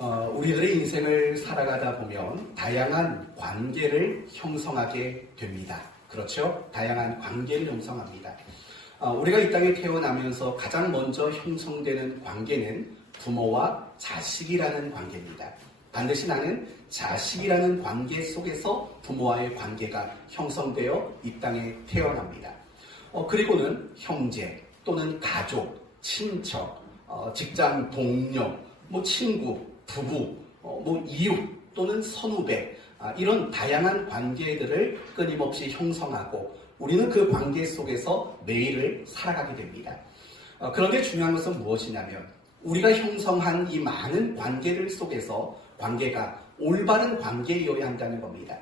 우리들의 인생을 살아가다 보면 다양한 관계를 형성하게 됩니다. 그렇죠? 다양한 관계를 형성합니다. 우리가 이 땅에 태어나면서 가장 먼저 형성되는 관계는 부모와 자식이라는 관계입니다. 반드시 나는 자식이라는 관계 속에서 부모와의 관계가 형성되어 이 땅에 태어납니다. 그리고는 형제 또는 가족, 친척, 직장 동료, 친구, 부부, 이웃 또는 선후배, 이런 다양한 관계들을 끊임없이 형성하고 우리는 그 관계 속에서 매일을 살아가게 됩니다. 그런데 중요한 것은 무엇이냐면 우리가 형성한 이 많은 관계들 속에서 관계가 올바른 관계이어야 한다는 겁니다.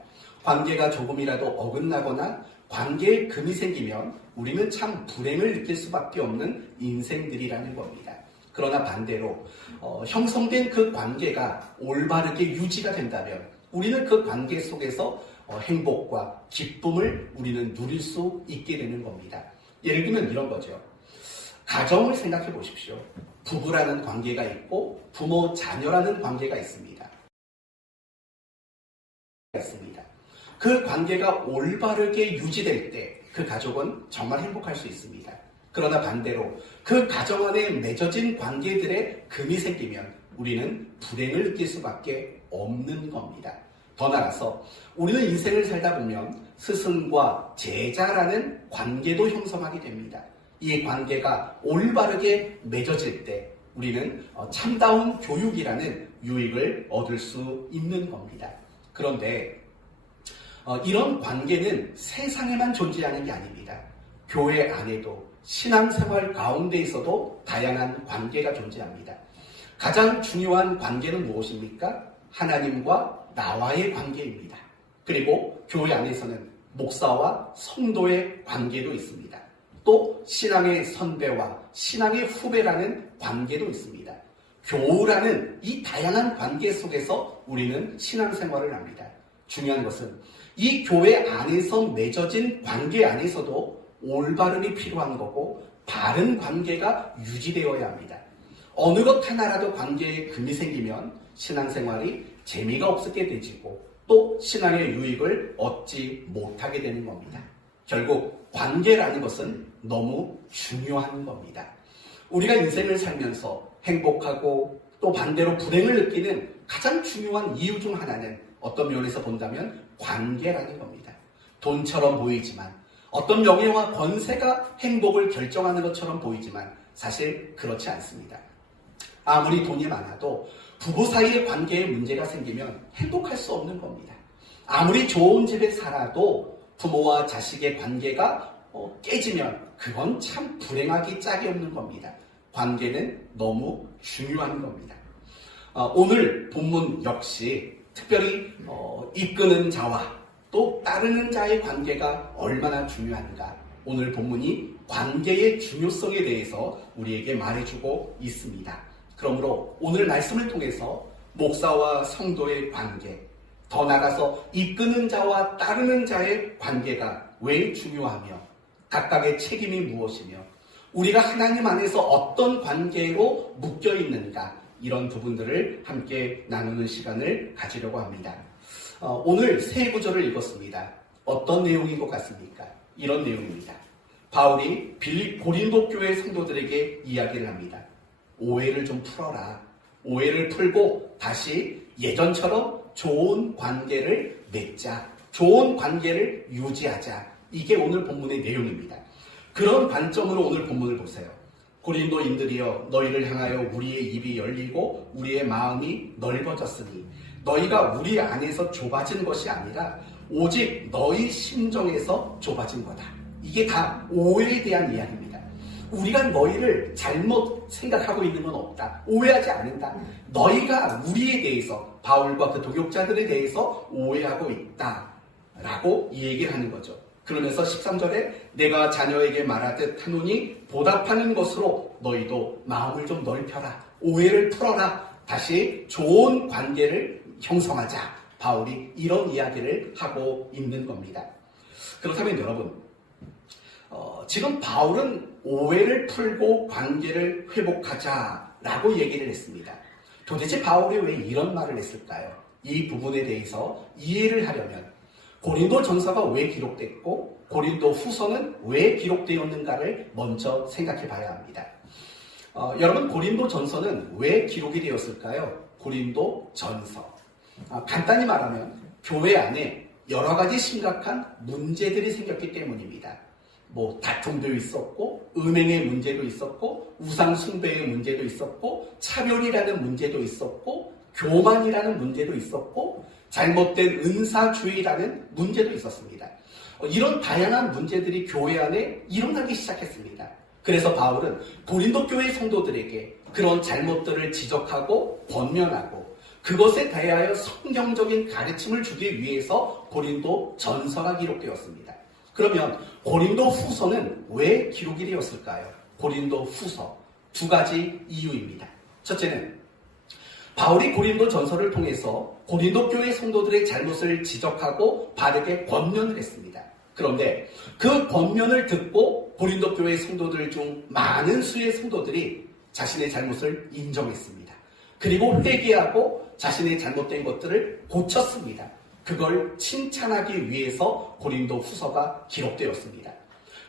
관계가 조금이라도 어긋나거나 관계에 금이 생기면 우리는 참 불행을 느낄 수밖에 없는 인생들이라는 겁니다. 그러나 반대로 형성된 그 관계가 올바르게 유지가 된다면 우리는 그 관계 속에서 행복과 기쁨을 우리는 누릴 수 있게 되는 겁니다. 예를 들면 이런 거죠. 가정을 생각해 보십시오. 부부라는 관계가 있고 부모, 자녀라는 관계가 있습니다. 그 관계가 올바르게 유지될 때 그 가족은 정말 행복할 수 있습니다. 그러나 반대로 그 가정 안에 맺어진 관계들에 금이 생기면 우리는 불행을 느낄 수밖에 없는 겁니다. 더 나아가서 우리는 인생을 살다 보면 스승과 제자라는 관계도 형성하게 됩니다. 이 관계가 올바르게 맺어질 때 우리는 참다운 교육이라는 유익을 얻을 수 있는 겁니다. 그런데 이런 관계는 세상에만 존재하는 게 아닙니다. 교회 안에도 신앙생활 가운데 있어도 다양한 관계가 존재합니다. 가장 중요한 관계는 무엇입니까? 하나님과 나와의 관계입니다. 그리고 교회 안에서는 목사와 성도의 관계도 있습니다. 또 신앙의 선배와 신앙의 후배라는 관계도 있습니다. 교우라는 이 다양한 관계 속에서 우리는 신앙생활을 합니다. 중요한 것은 이 교회 안에서 맺어진 관계 안에서도 올바름이 필요한 거고 바른 관계가 유지되어야 합니다. 어느 것 하나라도 관계에 금이 생기면 신앙생활이 재미가 없게 되지고 또 신앙의 유익을 얻지 못하게 되는 겁니다. 결국 관계라는 것은 너무 중요한 겁니다. 우리가 인생을 살면서 행복하고 또 반대로 불행을 느끼는 가장 중요한 이유 중 하나는 어떤 면에서 본다면 관계라는 겁니다. 돈처럼 보이지만 어떤 명예와 권세가 행복을 결정하는 것처럼 보이지만 사실 그렇지 않습니다. 아무리 돈이 많아도 부부 사이의 관계에 문제가 생기면 행복할 수 없는 겁니다. 아무리 좋은 집에 살아도 부모와 자식의 관계가 깨지면 그건 참 불행하기 짝이 없는 겁니다. 관계는 너무 중요한 겁니다. 오늘 본문 역시 특별히 이끄는 자와 또 따르는 자의 관계가 얼마나 중요한가, 오늘 본문이 관계의 중요성에 대해서 우리에게 말해주고 있습니다. 그러므로 오늘 말씀을 통해서 목사와 성도의 관계, 더 나아가서 이끄는 자와 따르는 자의 관계가 왜 중요하며 각각의 책임이 무엇이며 우리가 하나님 안에서 어떤 관계로 묶여 있는가, 이런 부분들을 함께 나누는 시간을 가지려고 합니다. 오늘 세 구절을 읽었습니다. 어떤 내용인 것 같습니까? 이런 내용입니다. 바울이 고린도 교회 성도들에게 이야기를 합니다. 오해를 좀 풀어라. 오해를 풀고 다시 예전처럼 좋은 관계를 맺자. 좋은 관계를 유지하자. 이게 오늘 본문의 내용입니다. 그런 관점으로 오늘 본문을 보세요. 고린도인들이여, 너희를 향하여 우리의 입이 열리고 우리의 마음이 넓어졌으니 너희가 우리 안에서 좁아진 것이 아니라 오직 너희 심정에서 좁아진 거다. 이게 다 오해에 대한 이야기입니다. 우리가 너희를 잘못 생각하고 있는 건 없다. 오해하지 않는다. 너희가 우리에 대해서, 바울과 그 동역자들에 대해서 오해하고 있다 라고 이 얘기를 하는 거죠. 그러면서 13절에 내가 자녀에게 말하듯 하노니 보답하는 것으로 너희도 마음을 좀 넓혀라. 오해를 풀어라. 다시 좋은 관계를 형성하자. 바울이 이런 이야기를 하고 있는 겁니다. 그렇다면 여러분, 지금 바울은 오해를 풀고 관계를 회복하자라고 얘기를 했습니다. 도대체 바울이 왜 이런 말을 했을까요? 이 부분에 대해서 이해를 하려면 고린도 전서가 왜 기록됐고 고린도 후서는 왜 기록되었는가를 먼저 생각해 봐야 합니다. 여러분, 고린도 전서는 왜 기록이 되었을까요? 고린도 전서. 간단히 말하면 교회 안에 여러 가지 심각한 문제들이 생겼기 때문입니다. 다툼도 있었고, 은행의 문제도 있었고, 우상 숭배의 문제도 있었고, 차별이라는 문제도 있었고, 교만이라는 문제도 있었고, 잘못된 은사주의라는 문제도 있었습니다. 이런 다양한 문제들이 교회 안에 일어나기 시작했습니다. 그래서 바울은 고린도 교회 성도들에게 그런 잘못들을 지적하고 권면하고 그것에 대하여 성경적인 가르침을 주기 위해서 고린도 전서가 기록되었습니다. 그러면 고린도 후서는 왜 기록이 되었을까요? 고린도 후서 두 가지 이유입니다. 첫째는 바울이 고린도 전서를 통해서 고린도 교회 성도들의 잘못을 지적하고 바르게 권면을 했습니다. 그런데 그 권면을 듣고 고린도 교회 성도들 중 많은 수의 성도들이 자신의 잘못을 인정했습니다. 그리고 회개하고 자신의 잘못된 것들을 고쳤습니다. 그걸 칭찬하기 위해서 고린도 후서가 기록되었습니다.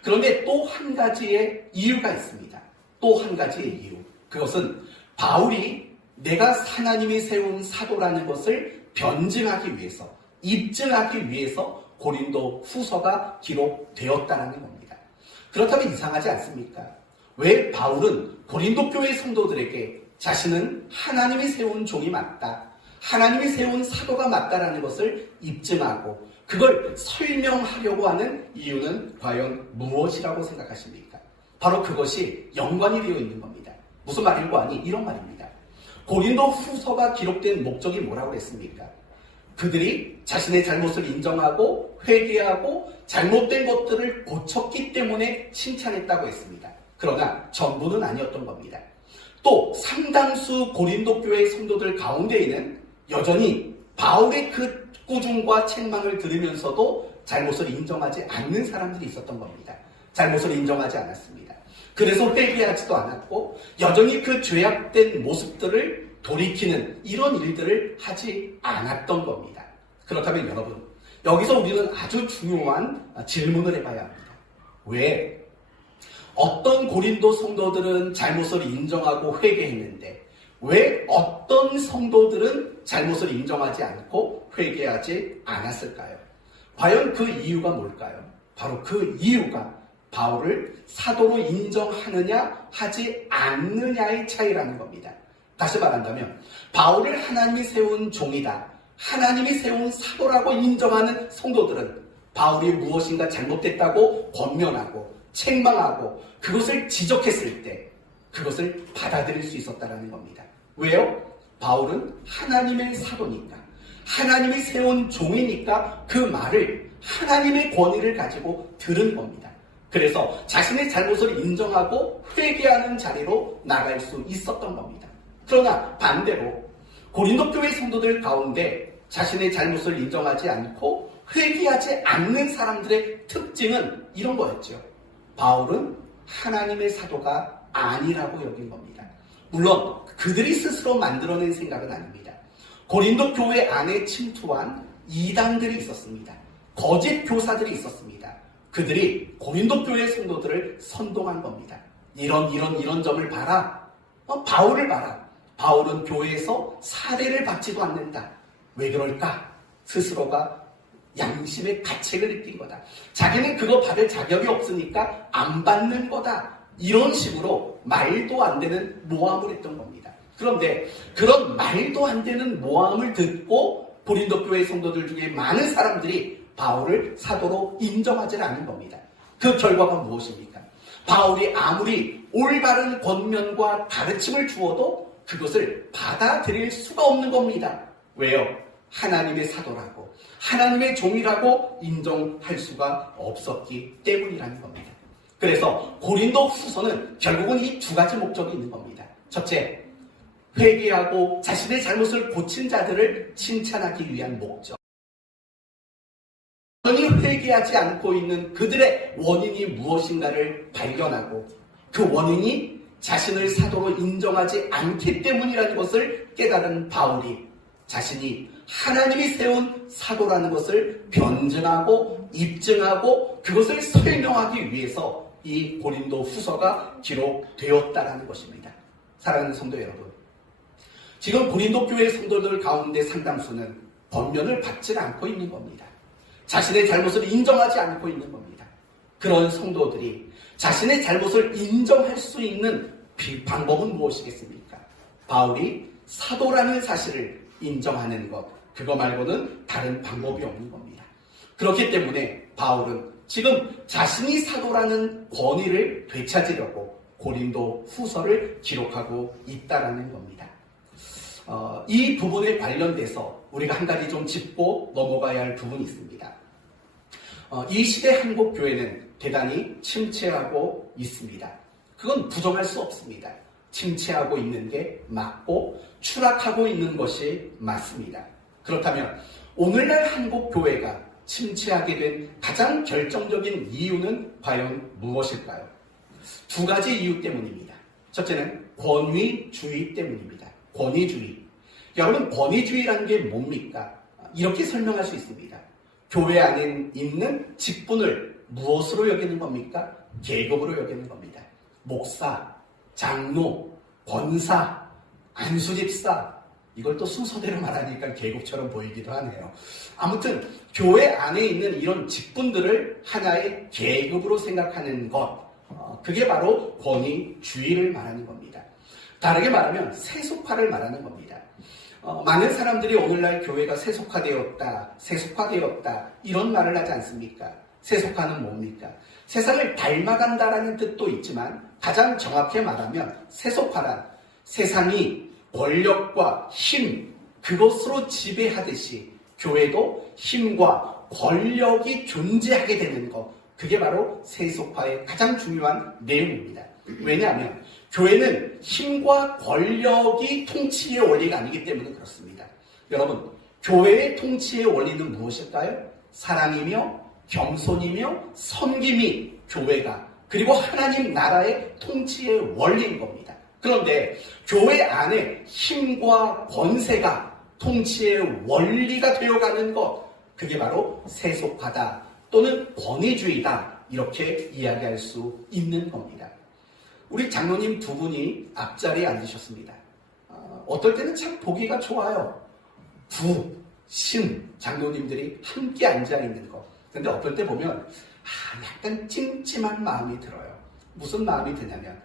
그런데 또 한 가지의 이유가 있습니다. 또 한 가지의 이유. 그것은 바울이 내가 하나님이 세운 사도라는 것을 변증하기 위해서, 입증하기 위해서 고린도 후서가 기록되었다는 겁니다. 그렇다면 이상하지 않습니까? 왜 바울은 고린도 교회 성도들에게 자신은 하나님이 세운 종이 맞다, 하나님이 세운 사도가 맞다라는 것을 입증하고 그걸 설명하려고 하는 이유는 과연 무엇이라고 생각하십니까? 바로 그것이 연관이 되어 있는 겁니다. 무슨 말일고 하니 이런 말입니다. 고린도 후서가 기록된 목적이 뭐라고 했습니까? 그들이 자신의 잘못을 인정하고 회개하고 잘못된 것들을 고쳤기 때문에 칭찬했다고 했습니다. 그러나 전부는 아니었던 겁니다. 또 상당수 고린도 교회 성도들 가운데에는 여전히 바울의 그 꾸중과 책망을 들으면서도 잘못을 인정하지 않는 사람들이 있었던 겁니다. 잘못을 인정하지 않았습니다. 그래서 회개하지도 않았고 여전히 그 죄악된 모습들을 돌이키는 이런 일들을 하지 않았던 겁니다. 그렇다면 여러분, 여기서 우리는 아주 중요한 질문을 해봐야 합니다. 왜 어떤 고린도 성도들은 잘못을 인정하고 회개했는데 왜 어떤 성도들은 잘못을 인정하지 않고 회개하지 않았을까요? 과연 그 이유가 뭘까요? 바로 그 이유가 바울을 사도로 인정하느냐 하지 않느냐의 차이라는 겁니다. 다시 말한다면 바울을 하나님이 세운 종이다, 하나님이 세운 사도라고 인정하는 성도들은 바울이 무엇인가 잘못됐다고 권면하고 책망하고 그것을 지적했을 때 그것을 받아들일 수 있었다는 겁니다. 왜요? 바울은 하나님의 사도니까, 하나님이 세운 종이니까 그 말을 하나님의 권위를 가지고 들은 겁니다. 그래서 자신의 잘못을 인정하고 회개하는 자리로 나갈 수 있었던 겁니다. 그러나 반대로 고린도 교회 성도들 가운데 자신의 잘못을 인정하지 않고 회개하지 않는 사람들의 특징은 이런 거였죠. 바울은 하나님의 사도가 아니라고 여긴 겁니다. 물론 그들이 스스로 만들어낸 생각은 아닙니다. 고린도 교회 안에 침투한 이단들이 있었습니다. 거짓 교사들이 있었습니다. 그들이 고린도 교회 성도들을 선동한 겁니다. 이런 점을 봐라. 바울을 봐라. 바울은 교회에서 사례를 받지도 않는다. 왜 그럴까? 스스로가 양심의 가책을 느낀 거다. 자기는 그거 받을 자격이 없으니까 안 받는 거다. 이런 식으로 말도 안 되는 모함을 했던 겁니다. 그런데 그런 말도 안 되는 모함을 듣고 고린도 교회 성도들 중에 많은 사람들이 바울을 사도로 인정하지 않은 겁니다. 그 결과가 무엇입니까? 바울이 아무리 올바른 권면과 가르침을 주어도 그것을 받아들일 수가 없는 겁니다. 왜요? 하나님의 사도라고, 하나님의 종이라고 인정할 수가 없었기 때문이라는 겁니다. 그래서 고린도 후서는 결국은 이 두 가지 목적이 있는 겁니다. 첫째, 회개하고 자신의 잘못을 고친 자들을 칭찬하기 위한 목적. 여전히 회개하지 않고 있는 그들의 원인이 무엇인가를 발견하고 그 원인이 자신을 사도로 인정하지 않기 때문이라는 것을 깨달은 바울이 자신이 하나님이 세운 사도라는 것을 변증하고 입증하고 그것을 설명하기 위해서 이 고린도 후서가 기록되었다라는 것입니다. 사랑하는 성도 여러분, 지금 고린도 교회 성도들 가운데 상당수는 권면을 받지 않고 있는 겁니다. 자신의 잘못을 인정하지 않고 있는 겁니다. 그런 성도들이 자신의 잘못을 인정할 수 있는 방법은 무엇이겠습니까? 바울이 사도라는 사실을 인정하는 것, 그거 말고는 다른 방법이 없는 겁니다. 그렇기 때문에 바울은 지금 자신이 사도라는 권위를 되찾으려고 고린도 후서를 기록하고 있다라는 겁니다. 이 부분에 관련돼서 우리가 한 가지 좀 짚고 넘어가야 할 부분이 있습니다. 이 시대 한국 교회는 대단히 침체하고 있습니다. 그건 부정할 수 없습니다. 침체하고 있는 게 맞고 추락하고 있는 것이 맞습니다. 그렇다면 오늘날 한국 교회가 침체하게 된 가장 결정적인 이유는 과연 무엇일까요? 두 가지 이유 때문입니다. 첫째는 권위주의 때문입니다. 권위주의. 여러분, 권위주의라는 게 뭡니까? 이렇게 설명할 수 있습니다. 교회 안에 있는 직분을 무엇으로 여기는 겁니까? 계급으로 여기는 겁니다. 목사, 장로, 권사, 안수집사, 이걸 또 순서대로 말하니까 계급처럼 보이기도 하네요. 아무튼 교회 안에 있는 이런 직분들을 하나의 계급으로 생각하는 것, 그게 바로 권위주의를 말하는 겁니다. 다르게 말하면 세속화를 말하는 겁니다. 많은 사람들이 오늘날 교회가 세속화되었다 이런 말을 하지 않습니까? 세속화는 뭡니까? 세상을 닮아간다라는 뜻도 있지만 가장 정확히 말하면 세속화란 세상이 권력과 힘, 그것으로 지배하듯이 교회도 힘과 권력이 존재하게 되는 것, 그게 바로 세속화의 가장 중요한 내용입니다. 왜냐하면 교회는 힘과 권력이 통치의 원리가 아니기 때문에 그렇습니다. 여러분, 교회의 통치의 원리는 무엇일까요? 사랑이며 겸손이며 섬김이 교회가, 그리고 하나님 나라의 통치의 원리인 겁니다. 그런데 교회 안에 힘과 권세가 통치의 원리가 되어가는 것, 그게 바로 세속화다 또는 권위주의다, 이렇게 이야기할 수 있는 겁니다. 우리 장로님 두 분이 앞자리에 앉으셨습니다. 어떨 때는 참 보기가 좋아요. 부, 신 장로님들이 함께 앉아있는 것. 근데 어떨 때 보면 약간 찜찜한 마음이 들어요. 무슨 마음이 드냐면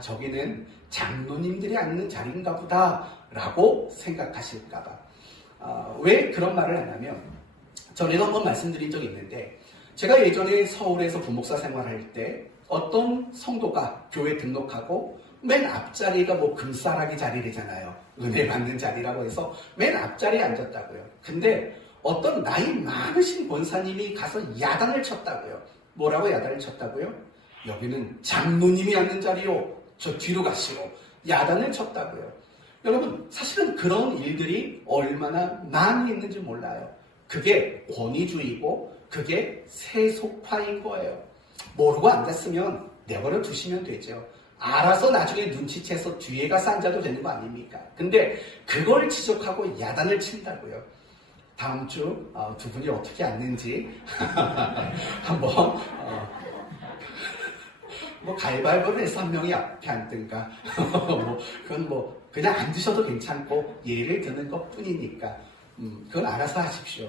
저기는 장로님들이 앉는 자리인가 보다 라고 생각하실까 봐. 왜 그런 말을 하냐면 전에도 한번 말씀드린 적이 있는데, 제가 예전에 서울에서 부목사 생활할 때 어떤 성도가 교회 등록하고 맨 앞자리가 금싸라기 자리래잖아요. 은혜 받는 자리라고 해서 맨 앞자리에 앉았다고요. 근데 어떤 나이 많으신 권사님이 가서 야단을 쳤다고요. 뭐라고 야단을 쳤다고요? 여기는 장로님이 앉는 자리요, 저 뒤로 가시오. 야단을 쳤다고요. 여러분, 사실은 그런 일들이 얼마나 많이 있는지 몰라요. 그게 권위주의고 그게 세속화인 거예요. 모르고 앉았으면 내버려 두시면 되죠. 알아서 나중에 눈치채서 뒤에 가서 앉아도 되는 거 아닙니까? 근데 그걸 지적하고 야단을 친다고요. 다음 주 두 분이 어떻게 앉는지 한번 가위바위보를 해서 한 명이 앞에 앉든가 그건 그냥 앉으셔도 괜찮고 예를 드는 것 뿐이니까 그건 알아서 하십시오.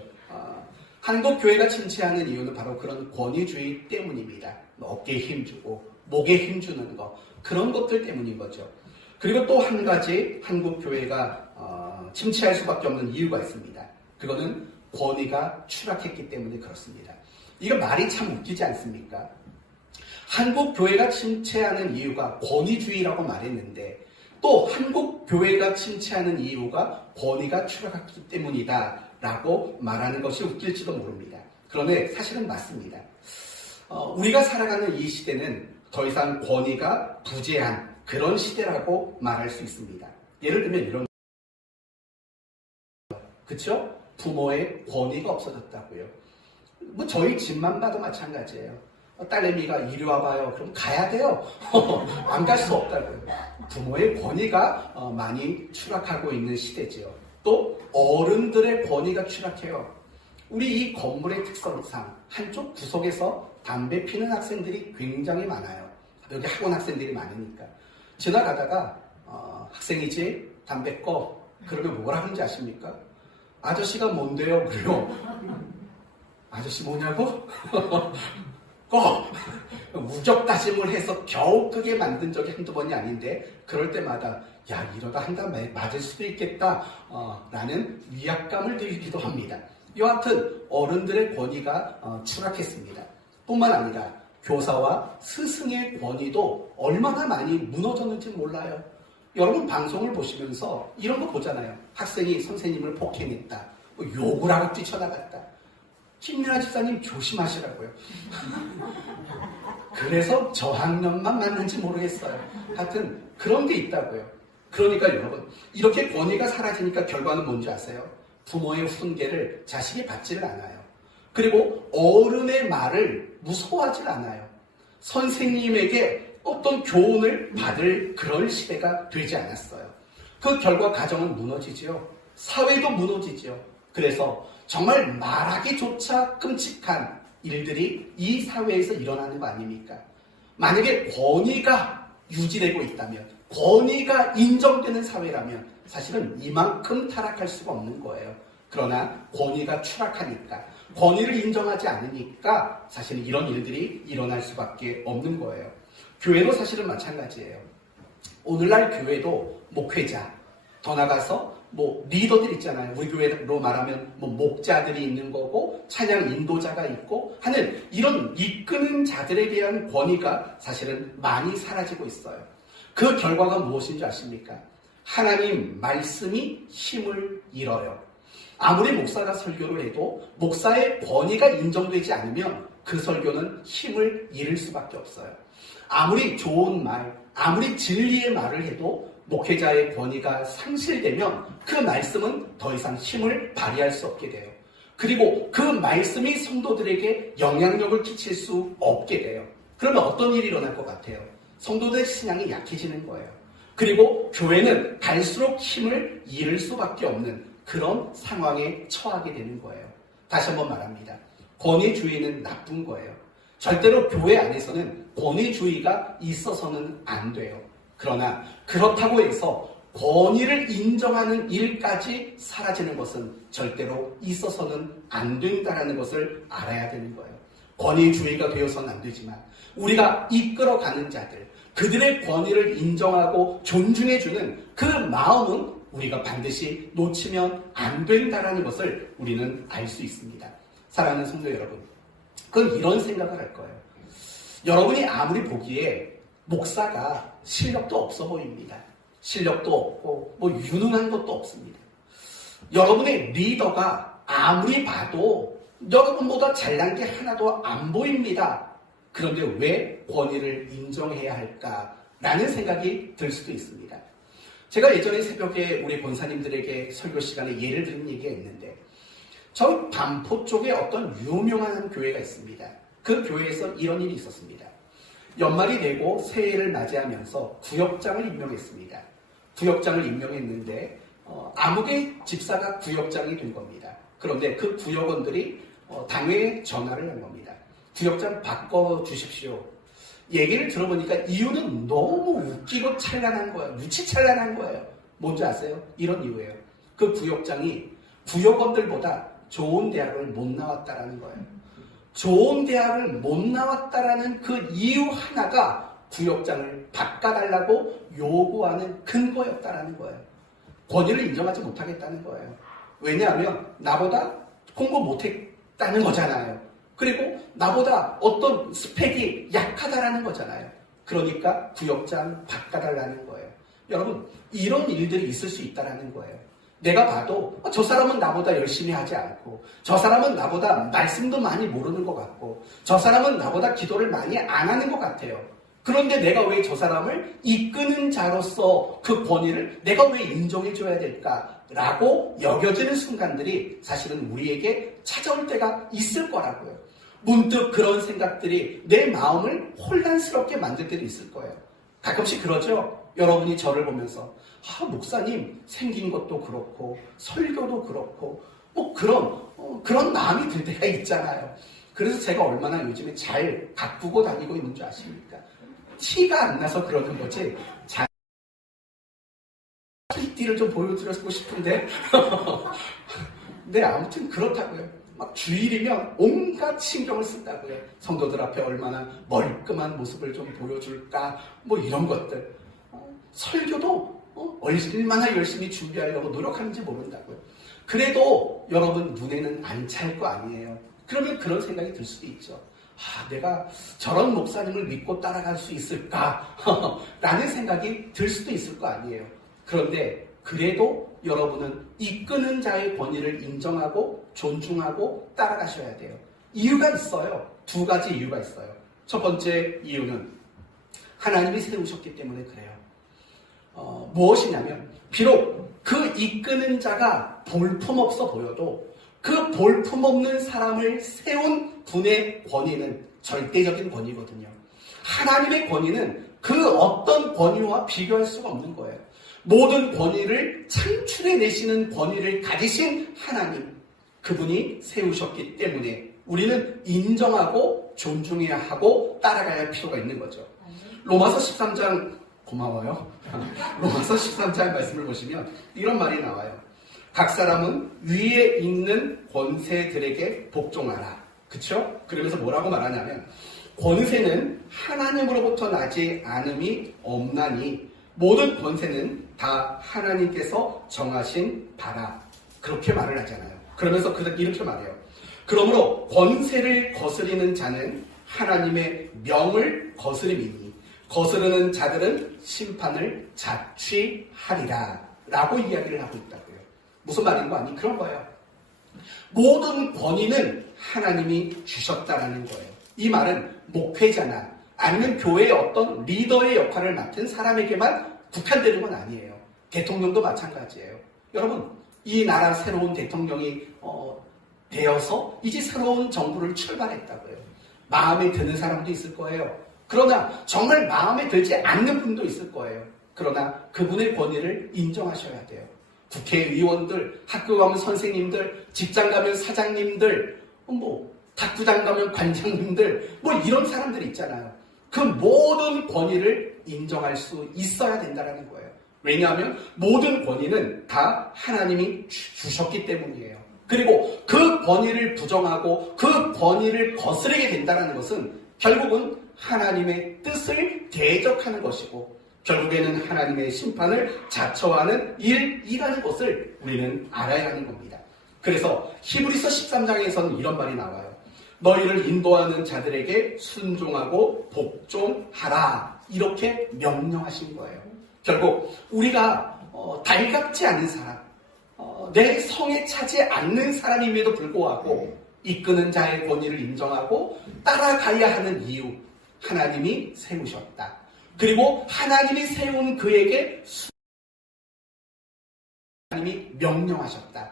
한국 교회가 침체하는 이유는 바로 그런 권위주의 때문입니다. 어깨에 힘주고 목에 힘주는 것, 그런 것들 때문인 거죠. 그리고 또 한 가지 한국 교회가 침체할 수밖에 없는 이유가 있습니다. 그거는 권위가 추락했기 때문에 그렇습니다. 이거 말이 참 웃기지 않습니까? 한국 교회가 침체하는 이유가 권위주의라고 말했는데 또 한국 교회가 침체하는 이유가 권위가 추락했기 때문이다 라고 말하는 것이 웃길지도 모릅니다. 그런데 사실은 맞습니다. 우리가 살아가는 이 시대는 더 이상 권위가 부재한 그런 시대라고 말할 수 있습니다. 예를 들면 이런, 그쵸? 부모의 권위가 없어졌다고요. 저희 집만 봐도 마찬가지예요. 딸내미가 이리 와봐요. 그럼 가야 돼요. 안 갈 수 없다고요. 부모의 권위가 많이 추락하고 있는 시대지요. 또 어른들의 권위가 추락해요. 우리 이 건물의 특성상 한쪽 구석에서 담배 피는 학생들이 굉장히 많아요. 여기 학원 학생들이 많으니까. 지나가다가 학생이지? 담배 꺼. 그러면 뭐라 하는지 아십니까? 아저씨가 뭔데요? 그래요. 아저씨 뭐냐고? 꺼! 우격다짐을 해서 겨우 끄게 만든 적이 한두 번이 아닌데 그럴 때마다 야 이러다 한 대 맞을 수도 있겠다 라는 위압감을 들기도 합니다. 여하튼 어른들의 권위가 추락했습니다. 뿐만 아니라 교사와 스승의 권위도 얼마나 많이 무너졌는지 몰라요. 여러분 방송을 보시면서 이런 거 보잖아요. 학생이 선생님을 폭행했다. 욕을 하고 뛰쳐나갔다. 김민아 집사님 조심하시라고요. 그래서 저학년만 맞는지 모르겠어요. 하여튼 그런 게 있다고요. 그러니까 여러분 이렇게 권위가 사라지니까 결과는 뭔지 아세요? 부모의 훈계를 자식이 받지를 않아요. 그리고 어른의 말을 무서워하질 않아요. 선생님에게 어떤 교훈을 받을 그럴 시대가 되지 않았어요. 그 결과 가정은 무너지지요. 사회도 무너지지요. 그래서 정말 말하기조차 끔찍한 일들이 이 사회에서 일어나는 거 아닙니까? 만약에 권위가 유지되고 있다면, 권위가 인정되는 사회라면 사실은 이만큼 타락할 수가 없는 거예요. 그러나 권위가 추락하니까, 권위를 인정하지 않으니까 사실은 이런 일들이 일어날 수밖에 없는 거예요. 교회도 사실은 마찬가지예요. 오늘날 교회도 목회자, 더 나가서 리더들 있잖아요. 우리 교회로 말하면 목자들이 있는 거고 찬양 인도자가 있고 하는 이런 이끄는 자들에 대한 권위가 사실은 많이 사라지고 있어요. 그 결과가 무엇인지 아십니까? 하나님 말씀이 힘을 잃어요. 아무리 목사가 설교를 해도 목사의 권위가 인정되지 않으면 그 설교는 힘을 잃을 수밖에 없어요. 아무리 좋은 말, 아무리 진리의 말을 해도 목회자의 권위가 상실되면 그 말씀은 더 이상 힘을 발휘할 수 없게 돼요. 그리고 그 말씀이 성도들에게 영향력을 끼칠 수 없게 돼요. 그러면 어떤 일이 일어날 것 같아요? 성도들의 신앙이 약해지는 거예요. 그리고 교회는 갈수록 힘을 잃을 수밖에 없는 그런 상황에 처하게 되는 거예요. 다시 한번 말합니다. 권위주의는 나쁜 거예요. 절대로 교회 안에서는 권위주의가 있어서는 안 돼요. 그러나 그렇다고 해서 권위를 인정하는 일까지 사라지는 것은 절대로 있어서는 안 된다는 것을 알아야 되는 거예요. 권위주의가 되어서는 안 되지만 우리가 이끌어가는 자들, 그들의 권위를 인정하고 존중해주는 그 마음은 우리가 반드시 놓치면 안 된다는 것을 우리는 알 수 있습니다. 사랑하는 성도 여러분, 그건 이런 생각을 할 거예요. 여러분이 아무리 보기에 목사가 실력도 없어 보입니다. 실력도 없고 유능한 것도 없습니다. 여러분의 리더가 아무리 봐도 여러분보다 잘난 게 하나도 안 보입니다. 그런데 왜 권위를 인정해야 할까라는 생각이 들 수도 있습니다. 제가 예전에 새벽에 우리 권사님들에게 설교 시간에 예를 드는 얘기가 있는데 저 반포 쪽에 어떤 유명한 한 교회가 있습니다. 그 교회에서 이런 일이 있었습니다. 연말이 되고 새해를 맞이하면서 구역장을 임명했습니다. 구역장을 임명했는데 아무개 집사가 구역장이 된 겁니다. 그런데 그 구역원들이 당회에 전화를 한 겁니다. 구역장 바꿔주십시오. 얘기를 들어보니까 이유는 너무 웃기고 찬란한 거예요. 유치찬란한 거예요. 뭔지 아세요? 이런 이유예요. 그 구역장이 구역원들보다 좋은 대학을 못 나왔다라는 거예요. 좋은 대학을 못 나왔다라는 그 이유 하나가 구역장을 바꿔달라고 요구하는 근거였다라는 거예요. 권위를 인정하지 못하겠다는 거예요. 왜냐하면 나보다 공부 못했다는 거잖아요. 그리고 나보다 어떤 스펙이 약하다라는 거잖아요. 그러니까 구역장 바꿔달라는 거예요. 여러분, 이런 일들이 있을 수 있다라는 거예요. 내가 봐도 저 사람은 나보다 열심히 하지 않고 저 사람은 나보다 말씀도 많이 모르는 것 같고 저 사람은 나보다 기도를 많이 안 하는 것 같아요. 그런데 내가 왜 저 사람을 이끄는 자로서 그 권위를 내가 왜 인정해줘야 될까라고 여겨지는 순간들이 사실은 우리에게 찾아올 때가 있을 거라고요. 문득 그런 생각들이 내 마음을 혼란스럽게 만들 때도 있을 거예요. 가끔씩 그러죠. 여러분이 저를 보면서 목사님 생긴 것도 그렇고 설교도 그렇고 뭐 그런 마음이 들 때가 있잖아요. 그래서 제가 얼마나 요즘에 잘 가꾸고 다니고 있는 줄 아십니까? 티가 안 나서 그러는 거지. 띠를 좀 보여드리고 싶은데 네, 아무튼 그렇다고요. 막 주일이면 온갖 신경을 쓴다고요. 성도들 앞에 얼마나 멀끔한 모습을 좀 보여줄까 뭐 이런 것들. 설교도 얼마나 열심히 준비하려고 노력하는지 모른다고요. 그래도 여러분 눈에는 안 찰 거 아니에요. 그러면 그런 생각이 들 수도 있죠. 내가 저런 목사님을 믿고 따라갈 수 있을까? 라는 생각이 들 수도 있을 거 아니에요. 그런데 그래도 여러분은 이끄는 자의 권위를 인정하고 존중하고 따라가셔야 돼요. 이유가 있어요. 두 가지 이유가 있어요. 첫 번째 이유는 하나님이 세우셨기 때문에 그래요. 무엇이냐면 비록 그 이끄는 자가 볼품없어 보여도 그 볼품없는 사람을 세운 분의 권위는 절대적인 권위거든요. 하나님의 권위는 그 어떤 권위와 비교할 수가 없는 거예요. 모든 권위를 창출해내시는 권위를 가지신 하나님, 그분이 세우셨기 때문에 우리는 인정하고 존중해야 하고 따라가야 할 필요가 있는 거죠. 로마서 13장 고마워요. 로마서 13장 말씀을 보시면 이런 말이 나와요. 각 사람은 위에 있는 권세들에게 복종하라. 그쵸? 그러면서 뭐라고 말하냐면 권세는 하나님으로부터 나지 않음이 없나니 모든 권세는 다 하나님께서 정하신 바라. 그렇게 말을 하잖아요. 그러면서 이렇게 말해요. 그러므로 권세를 거스리는 자는 하나님의 명을 거스림이니 거스르는 자들은 심판을 자취하리라. 라고 이야기를 하고 있다고요. 무슨 말인 거 아니? 그런 거예요. 모든 권위는 하나님이 주셨다라는 거예요. 이 말은 목회자나 아니면 교회의 어떤 리더의 역할을 맡은 사람에게만 국한되는 건 아니에요. 대통령도 마찬가지예요. 여러분, 이 나라 새로운 대통령이 되어서 이제 새로운 정부를 출발했다고요. 마음에 드는 사람도 있을 거예요. 그러나 정말 마음에 들지 않는 분도 있을 거예요. 그러나 그분의 권위를 인정하셔야 돼요. 국회의원들, 학교 가면 선생님들, 직장 가면 사장님들, 탁구장 가면 관장님들, 이런 사람들 있잖아요. 그 모든 권위를 인정할 수 있어야 된다는 거예요. 왜냐하면 모든 권위는 다 하나님이 주셨기 때문이에요. 그리고 그 권위를 부정하고 그 권위를 거스르게 된다는 것은 결국은 하나님의 뜻을 대적하는 것이고 결국에는 하나님의 심판을 자처하는 일이라는 것을 우리는 알아야 하는 겁니다. 그래서 히브리서 13장에서는 이런 말이 나와요. 너희를 인도하는 자들에게 순종하고 복종하라. 이렇게 명령하신 거예요. 결국 우리가 달갑지 않은 사람, 내 성에 차지 않는 사람임에도 불구하고 이끄는 자의 권위를 인정하고 따라가야 하는 이유, 하나님이 세우셨다. 그리고 하나님이 세운 그에게 하나님이 명령하셨다.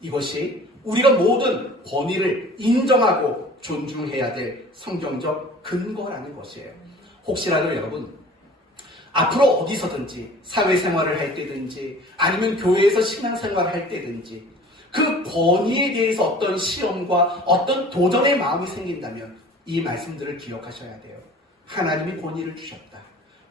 이것이 우리가 모든 권위를 인정하고 존중해야 될 성경적 근거라는 것이에요. 혹시라도 여러분 앞으로 어디서든지 사회생활을 할 때든지 아니면 교회에서 신앙생활을 할 때든지 그 권위에 대해서 어떤 시험과 어떤 도전의 마음이 생긴다면 이 말씀들을 기억하셔야 돼요. 하나님이 권위를 주셨다.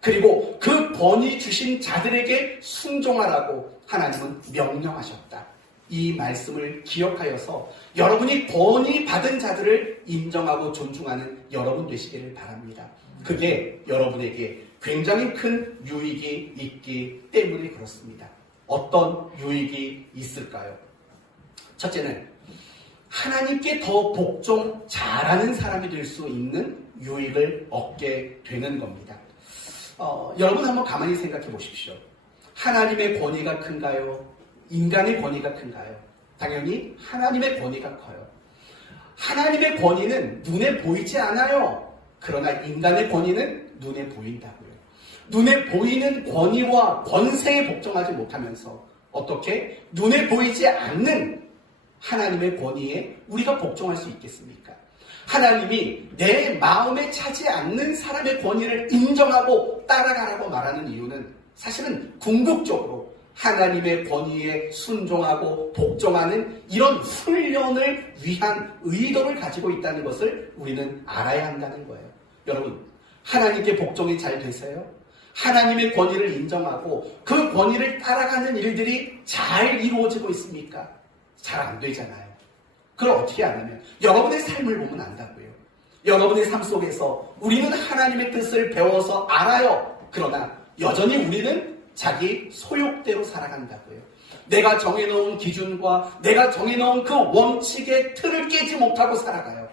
그리고 그 권위 주신 자들에게 순종하라고 하나님은 명령하셨다. 이 말씀을 기억하여서 여러분이 권위 받은 자들을 인정하고 존중하는 여러분 되시기를 바랍니다. 그게 여러분에게 굉장히 큰 유익이 있기 때문에 그렇습니다. 어떤 유익이 있을까요? 첫째는 하나님께 더 복종 잘하는 사람이 될 수 있는 유익을 얻게 되는 겁니다. 여러분 한번 가만히 생각해 보십시오. 하나님의 권위가 큰가요? 인간의 권위가 큰가요? 당연히 하나님의 권위가 커요. 하나님의 권위는 눈에 보이지 않아요. 그러나 인간의 권위는 눈에 보인다고요. 눈에 보이는 권위와 권세에 복종하지 못하면서 어떻게 눈에 보이지 않는 하나님의 권위에 우리가 복종할 수 있겠습니까? 하나님이 내 마음에 차지 않는 사람의 권위를 인정하고 따라가라고 말하는 이유는 사실은 궁극적으로 하나님의 권위에 순종하고 복종하는 이런 훈련을 위한 의도를 가지고 있다는 것을 우리는 알아야 한다는 거예요. 여러분, 하나님께 복종이 잘 되세요? 하나님의 권위를 인정하고 그 권위를 따라가는 일들이 잘 이루어지고 있습니까? 잘 안 되잖아요. 그걸 어떻게 아냐면 여러분의 삶을 보면 안다고요. 여러분의 삶 속에서 우리는 하나님의 뜻을 배워서 알아요. 그러나 여전히 우리는 자기 소욕대로 살아간다고요. 내가 정해놓은 기준과 내가 정해놓은 그 원칙의 틀을 깨지 못하고 살아가요.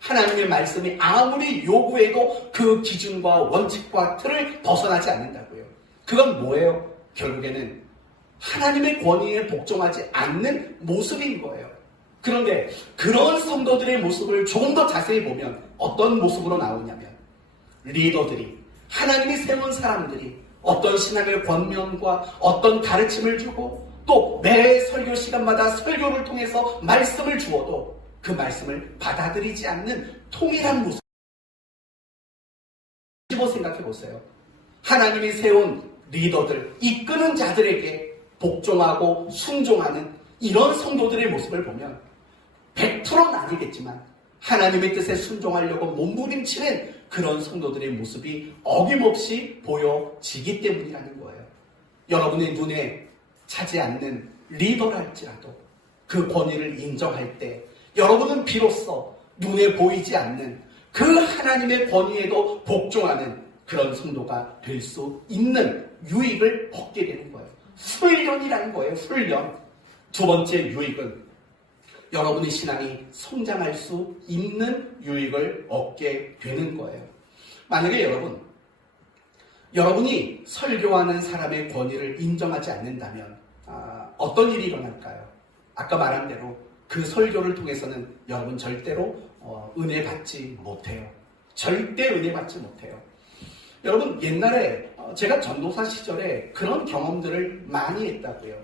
하나님의 말씀이 아무리 요구해도 그 기준과 원칙과 틀을 벗어나지 않는다고요. 그건 뭐예요? 결국에는 하나님의 권위에 복종하지 않는 모습인 거예요. 그런데 그런 성도들의 모습을 조금 더 자세히 보면 어떤 모습으로 나오냐면 리더들이, 하나님이 세운 사람들이 어떤 신앙의 권면과 어떤 가르침을 주고 또 매 설교 시간마다 설교를 통해서 말씀을 주어도 그 말씀을 받아들이지 않는 통일한 모습. 생각해 보세요. 하나님이 세운 리더들, 이끄는 자들에게 복종하고 순종하는 이런 성도들의 모습을 보면 100%는 아니겠지만 하나님의 뜻에 순종하려고 몸부림치는 그런 성도들의 모습이 어김없이 보여지기 때문이라는 거예요. 여러분의 눈에 차지 않는 리더랄지라도 그 권위를 인정할 때 여러분은 비로소 눈에 보이지 않는 그 하나님의 권위에도 복종하는 그런 성도가 될 수 있는 유익을 얻게 되는 거예요. 훈련이라는 거예요. 훈련. 두 번째 유익은 여러분의 신앙이 성장할 수 있는 유익을 얻게 되는 거예요. 만약에 여러분이 설교하는 사람의 권위를 인정하지 않는다면 어떤 일이 일어날까요? 아까 말한 대로 그 설교를 통해서는 여러분 절대로 은혜 받지 못해요. 절대 은혜 받지 못해요. 여러분, 옛날에 제가 전도사 시절에 그런 경험들을 많이 했다고요.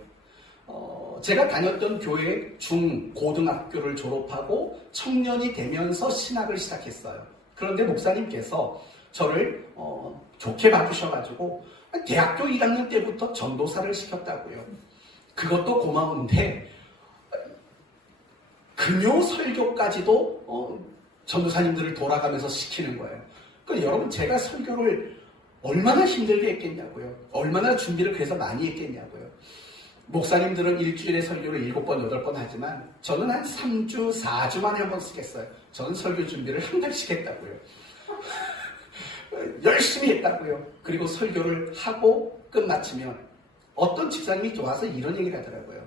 제가 다녔던 교회 고등학교를 졸업하고 청년이 되면서 신학을 시작했어요. 그런데 목사님께서 저를 좋게 봐주셔가지고 대학교 1학년 때부터 전도사를 시켰다고요. 그것도 고마운데 금요 설교까지도 전도사님들을 돌아가면서 시키는 거예요. 그러니까 여러분, 제가 설교를 얼마나 힘들게 했겠냐고요. 얼마나 준비를 그래서 많이 했겠냐고요. 목사님들은 일주일에 설교를 7번, 8번 하지만 저는 한 3주, 4주 만에 한 번 쓰겠어요. 저는 설교 준비를 한 달씩 했다고요. 열심히 했다고요. 그리고 설교를 하고 끝마치면 어떤 집사님이 좋아서 이런 얘기를 하더라고요.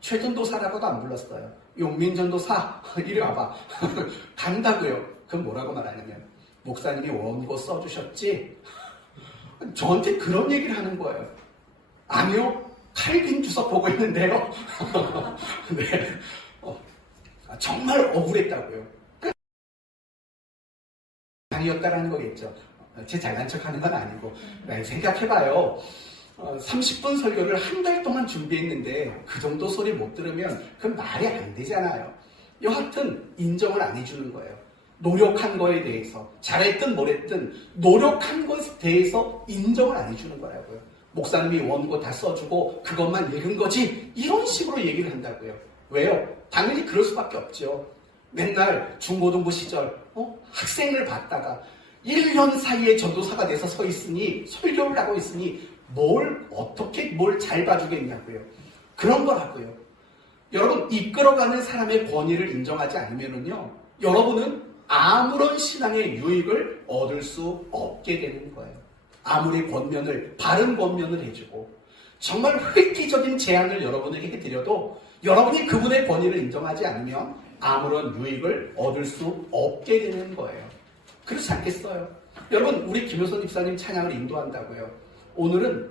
최전도사라고도 안 불렀어요. 용민전도사, 이리 와봐. 간다고요. 그럼 뭐라고 말하냐면 목사님이 원고 써주셨지? 저한테 그런 얘기를 하는 거예요. 아니요. 칼빈 주석 보고 있는데요. 네. 정말 억울했다고요. 아니었다라는 거겠죠. 제 잘난 척하는 건 아니고. 생각해봐요. 30분 설교를 한 달 동안 준비했는데 그 정도 소리 못 들으면 그건 말이 안 되잖아요. 여하튼 인정을 안 해주는 거예요. 노력한 거에 대해서 잘했든 뭐랬든 노력한 것에 대해서 인정을 안 해주는 거라고요. 목사님이 원고 다 써주고 그것만 읽은 거지 이런 식으로 얘기를 한다고요. 왜요? 당연히 그럴 수밖에 없죠. 맨날 중고등부 시절 학생을 봤다가 1년 사이에 전도사가 돼서 서 있으니 설교를 하고 있으니 어떻게 뭘 잘 봐주겠냐고요. 그런 거라고요. 여러분, 이끌어가는 사람의 권위를 인정하지 않으면요, 여러분은 아무런 신앙의 유익을 얻을 수 없게 되는 거예요. 아무리 바른 권면을 해주고 정말 획기적인 제안을 여러분에게 해드려도 여러분이 그분의 권위를 인정하지 않으면 아무런 유익을 얻을 수 없게 되는 거예요. 그렇지 않겠어요? 여러분, 우리 김효선 집사님 찬양을 인도한다고요. 오늘은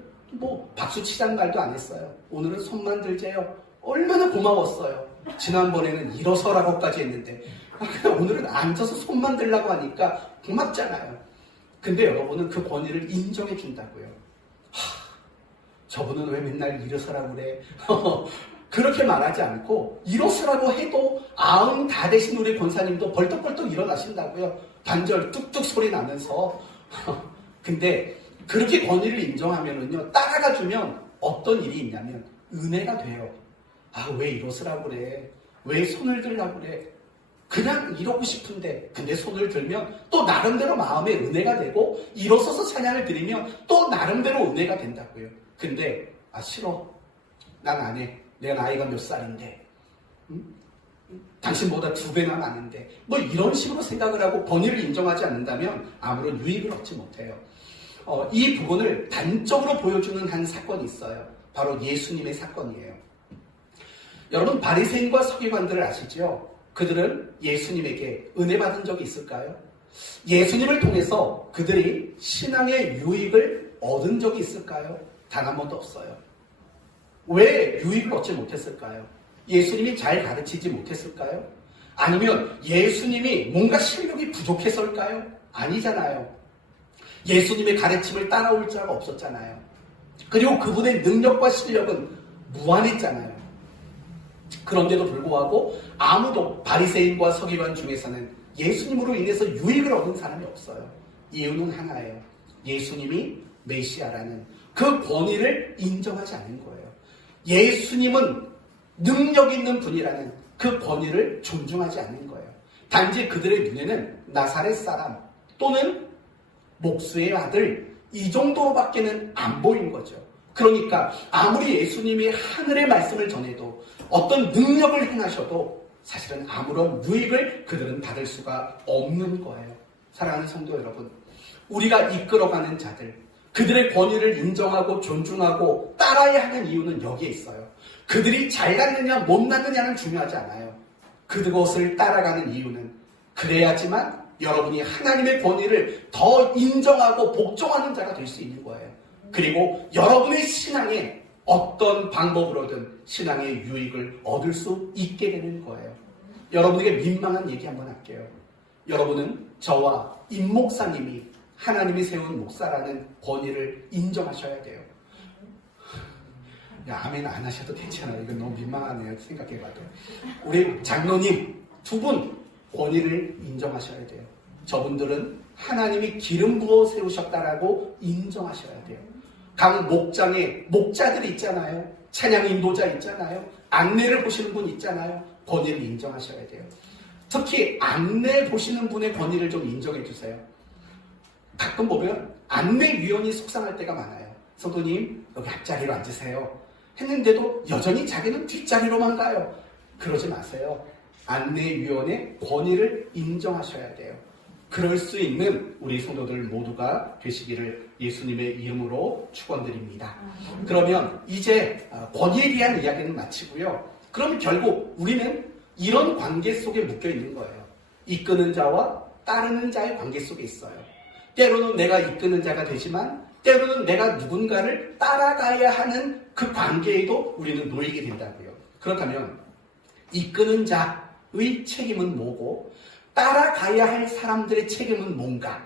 박수 치자는 말도 안 했어요. 오늘은 손만 들재요. 얼마나 고마웠어요. 지난번에는 일어서라고까지 했는데 오늘은 앉아서 손만 들라고 하니까 고맙잖아요. 근데 여러분은 그 권위를 인정해 준다고요. 저분은 왜 맨날 일어서라고 그래? 그렇게 말하지 않고 이로쓰라고 해도 아흔 다 되신 우리 권사님도 벌떡벌떡 일어나신다고요. 반절 뚝뚝 소리 나면서. 근데 그렇게 권위를 인정하면은요, 따라가주면 어떤 일이 있냐면 은혜가 돼요. 아, 왜 이로쓰라고 그래? 왜 손을 들라고 그래? 그냥 이러고 싶은데, 근데 손을 들면 또 나름대로 마음에 은혜가 되고, 일어서서 찬양을 드리면 또 나름대로 은혜가 된다고요. 근데 싫어. 난 안 해. 내가 나이가 몇 살인데, 당신보다 2배나 많은데, 뭐 이런 식으로 생각을 하고 권위를 인정하지 않는다면 아무런 유익을 얻지 못해요. 이 부분을 단적으로 보여주는 한 사건이 있어요. 바로 예수님의 사건이에요. 여러분, 바리새인과 서기관들을 아시죠? 그들은 예수님에게 은혜 받은 적이 있을까요? 예수님을 통해서 그들이 신앙의 유익을 얻은 적이 있을까요? 단 한 번도 없어요. 왜 유익을 얻지 못했을까요? 예수님이 잘 가르치지 못했을까요? 아니면 예수님이 뭔가 실력이 부족해서일까요? 아니잖아요. 예수님의 가르침을 따라올 자가 없었잖아요. 그리고 그분의 능력과 실력은 무한했잖아요. 그런데도 불구하고 아무도 바리새인과 서기관 중에서는 예수님으로 인해서 유익을 얻은 사람이 없어요. 이유는 하나예요. 예수님이 메시아라는 그 권위를 인정하지 않은 거예요. 예수님은 능력 있는 분이라는 그 권위를 존중하지 않는 거예요. 단지 그들의 눈에는 나사렛 사람 또는 목수의 아들, 이 정도밖에는 안 보인 거죠. 그러니까 아무리 예수님이 하늘의 말씀을 전해도 어떤 능력을 행하셔도 사실은 아무런 유익을 그들은 받을 수가 없는 거예요. 사랑하는 성도 여러분, 우리가 이끌어가는 자들, 그들의 권위를 인정하고 존중하고 따라야 하는 이유는 여기에 있어요. 그들이 잘났느냐 못났느냐는 중요하지 않아요. 그것을 따라가는 이유는 그래야지만 여러분이 하나님의 권위를 더 인정하고 복종하는 자가 될 수 있는 거예요. 그리고 여러분의 신앙에 어떤 방법으로든 신앙의 유익을 얻을 수 있게 되는 거예요. 여러분에게 민망한 얘기 한번 할게요. 여러분은 저와 임 목사님이 하나님이 세운 목사라는 권위를 인정하셔야 돼요. 야, 아멘 안 하셔도 괜찮아요. 이건 너무 민망하네요. 생각해봐도. 우리 장로님 2분 권위를 인정하셔야 돼요. 저분들은 하나님이 기름 부어 세우셨다라고 인정하셔야 돼요. 각 목장에 목자들이 있잖아요. 찬양 인도자 있잖아요. 안내를 보시는 분 있잖아요. 권위를 인정하셔야 돼요. 특히 안내 보시는 분의 권위를 좀 인정해 주세요. 가끔 보면 안내위원이 속상할 때가 많아요. 성도님 여기 앞자리로 앉으세요 했는데도 여전히 자기는 뒷자리로만 가요. 그러지 마세요. 안내위원의 권위를 인정하셔야 돼요. 그럴 수 있는 우리 성도들 모두가 되시기를 예수님의 이름으로 축원드립니다. 그러면 이제 권위에 대한 이야기는 마치고요. 그럼 결국 우리는 이런 관계 속에 묶여 있는 거예요. 이끄는 자와 따르는 자의 관계 속에 있어요. 때로는 내가 이끄는 자가 되지만 때로는 내가 누군가를 따라가야 하는 그 관계에도 우리는 놓이게 된다고요. 그렇다면 이끄는 자의 책임은 뭐고 따라가야 할 사람들의 책임은 뭔가?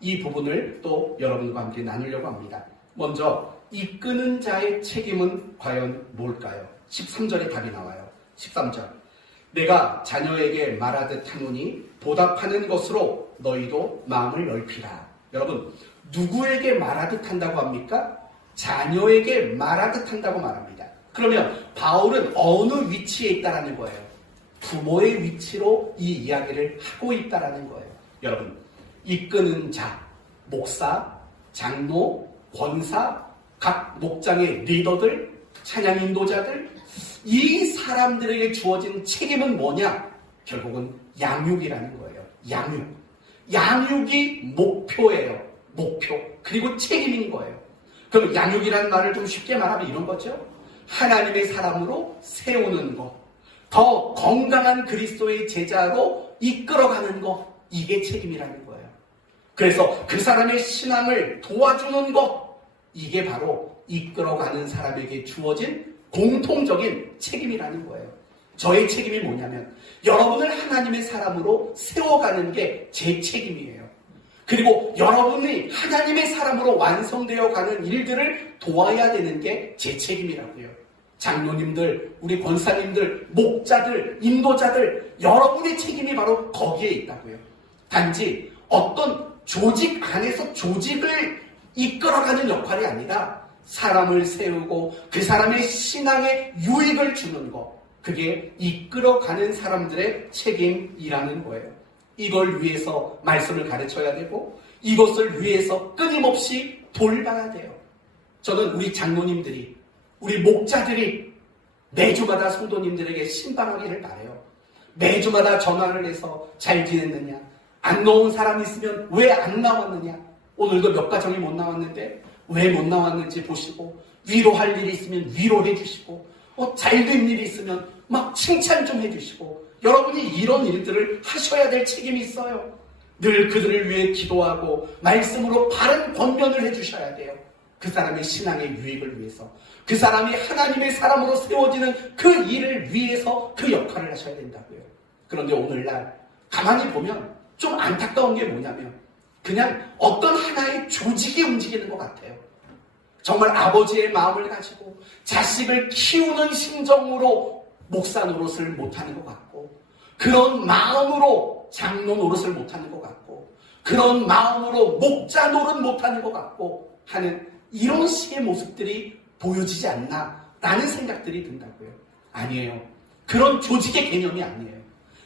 이 부분을 또 여러분과 함께 나누려고 합니다. 먼저 이끄는 자의 책임은 과연 뭘까요? 13절에 답이 나와요. 13절. 내가 자녀에게 말하듯 하노니 보답하는 것으로 너희도 마음을 넓히라. 여러분, 누구에게 말하듯 한다고 합니까? 자녀에게 말하듯 한다고 말합니다. 그러면 바울은 어느 위치에 있다라는 거예요? 부모의 위치로 이 이야기를 하고 있다라는 거예요. 여러분, 이끄는 자, 목사, 장로, 권사, 각 목장의 리더들, 찬양 인도자들, 이 사람들에게 주어진 책임은 뭐냐? 결국은 양육이라는 거예요. 양육이 목표예요. 목표. 그리고 책임인 거예요. 그럼 양육이라는 말을 좀 쉽게 말하면 이런 거죠. 하나님의 사람으로 세우는 것. 더 건강한 그리스도의 제자로 이끌어가는 것. 이게 책임이라는 거예요. 그래서 그 사람의 신앙을 도와주는 것. 이게 바로 이끌어가는 사람에게 주어진 공통적인 책임이라는 거예요. 저의 책임이 뭐냐면 여러분을 하나님의 사람으로 세워가는 게 제 책임이에요. 그리고 여러분이 하나님의 사람으로 완성되어 가는 일들을 도와야 되는 게 제 책임이라고요. 장로님들, 우리 권사님들, 목자들, 인도자들, 여러분의 책임이 바로 거기에 있다고요. 단지 어떤 조직 안에서 조직을 이끌어가는 역할이 아니라 사람을 세우고 그 사람의 신앙에 유익을 주는 것, 그게 이끌어가는 사람들의 책임이라는 거예요. 이걸 위해서 말씀을 가르쳐야 되고 이것을 위해서 끊임없이 돌봐야 돼요. 저는 우리 장로님들이, 우리 목자들이 매주마다 성도님들에게 신방하기를 바라요. 매주마다 전화를 해서 잘 지냈느냐, 안 나온 사람 있으면 왜 안 나왔느냐, 오늘도 몇 가정이 못 나왔는데 왜 못 나왔는지 보시고, 위로할 일이 있으면 위로해 주시고, 잘된 일이 있으면 막 칭찬 좀 해주시고, 여러분이 이런 일들을 하셔야 될 책임이 있어요. 늘 그들을 위해 기도하고 말씀으로 바른 권면을 해주셔야 돼요. 그 사람의 신앙의 유익을 위해서, 그 사람이 하나님의 사람으로 세워지는 그 일을 위해서 그 역할을 하셔야 된다고요. 그런데 오늘날 가만히 보면 좀 안타까운 게 뭐냐면 그냥 어떤 하나의 조직이 움직이는 것 같아요. 정말 아버지의 마음을 가지고 자식을 키우는 심정으로 목사 노릇을 못하는 것 같고, 그런 마음으로 장로 노릇을 못하는 것 같고, 그런 마음으로 목자 노릇 못하는 것 같고 하는 이런 식의 모습들이 보여지지 않나라는 생각들이 든다고요. 아니에요. 그런 조직의 개념이 아니에요.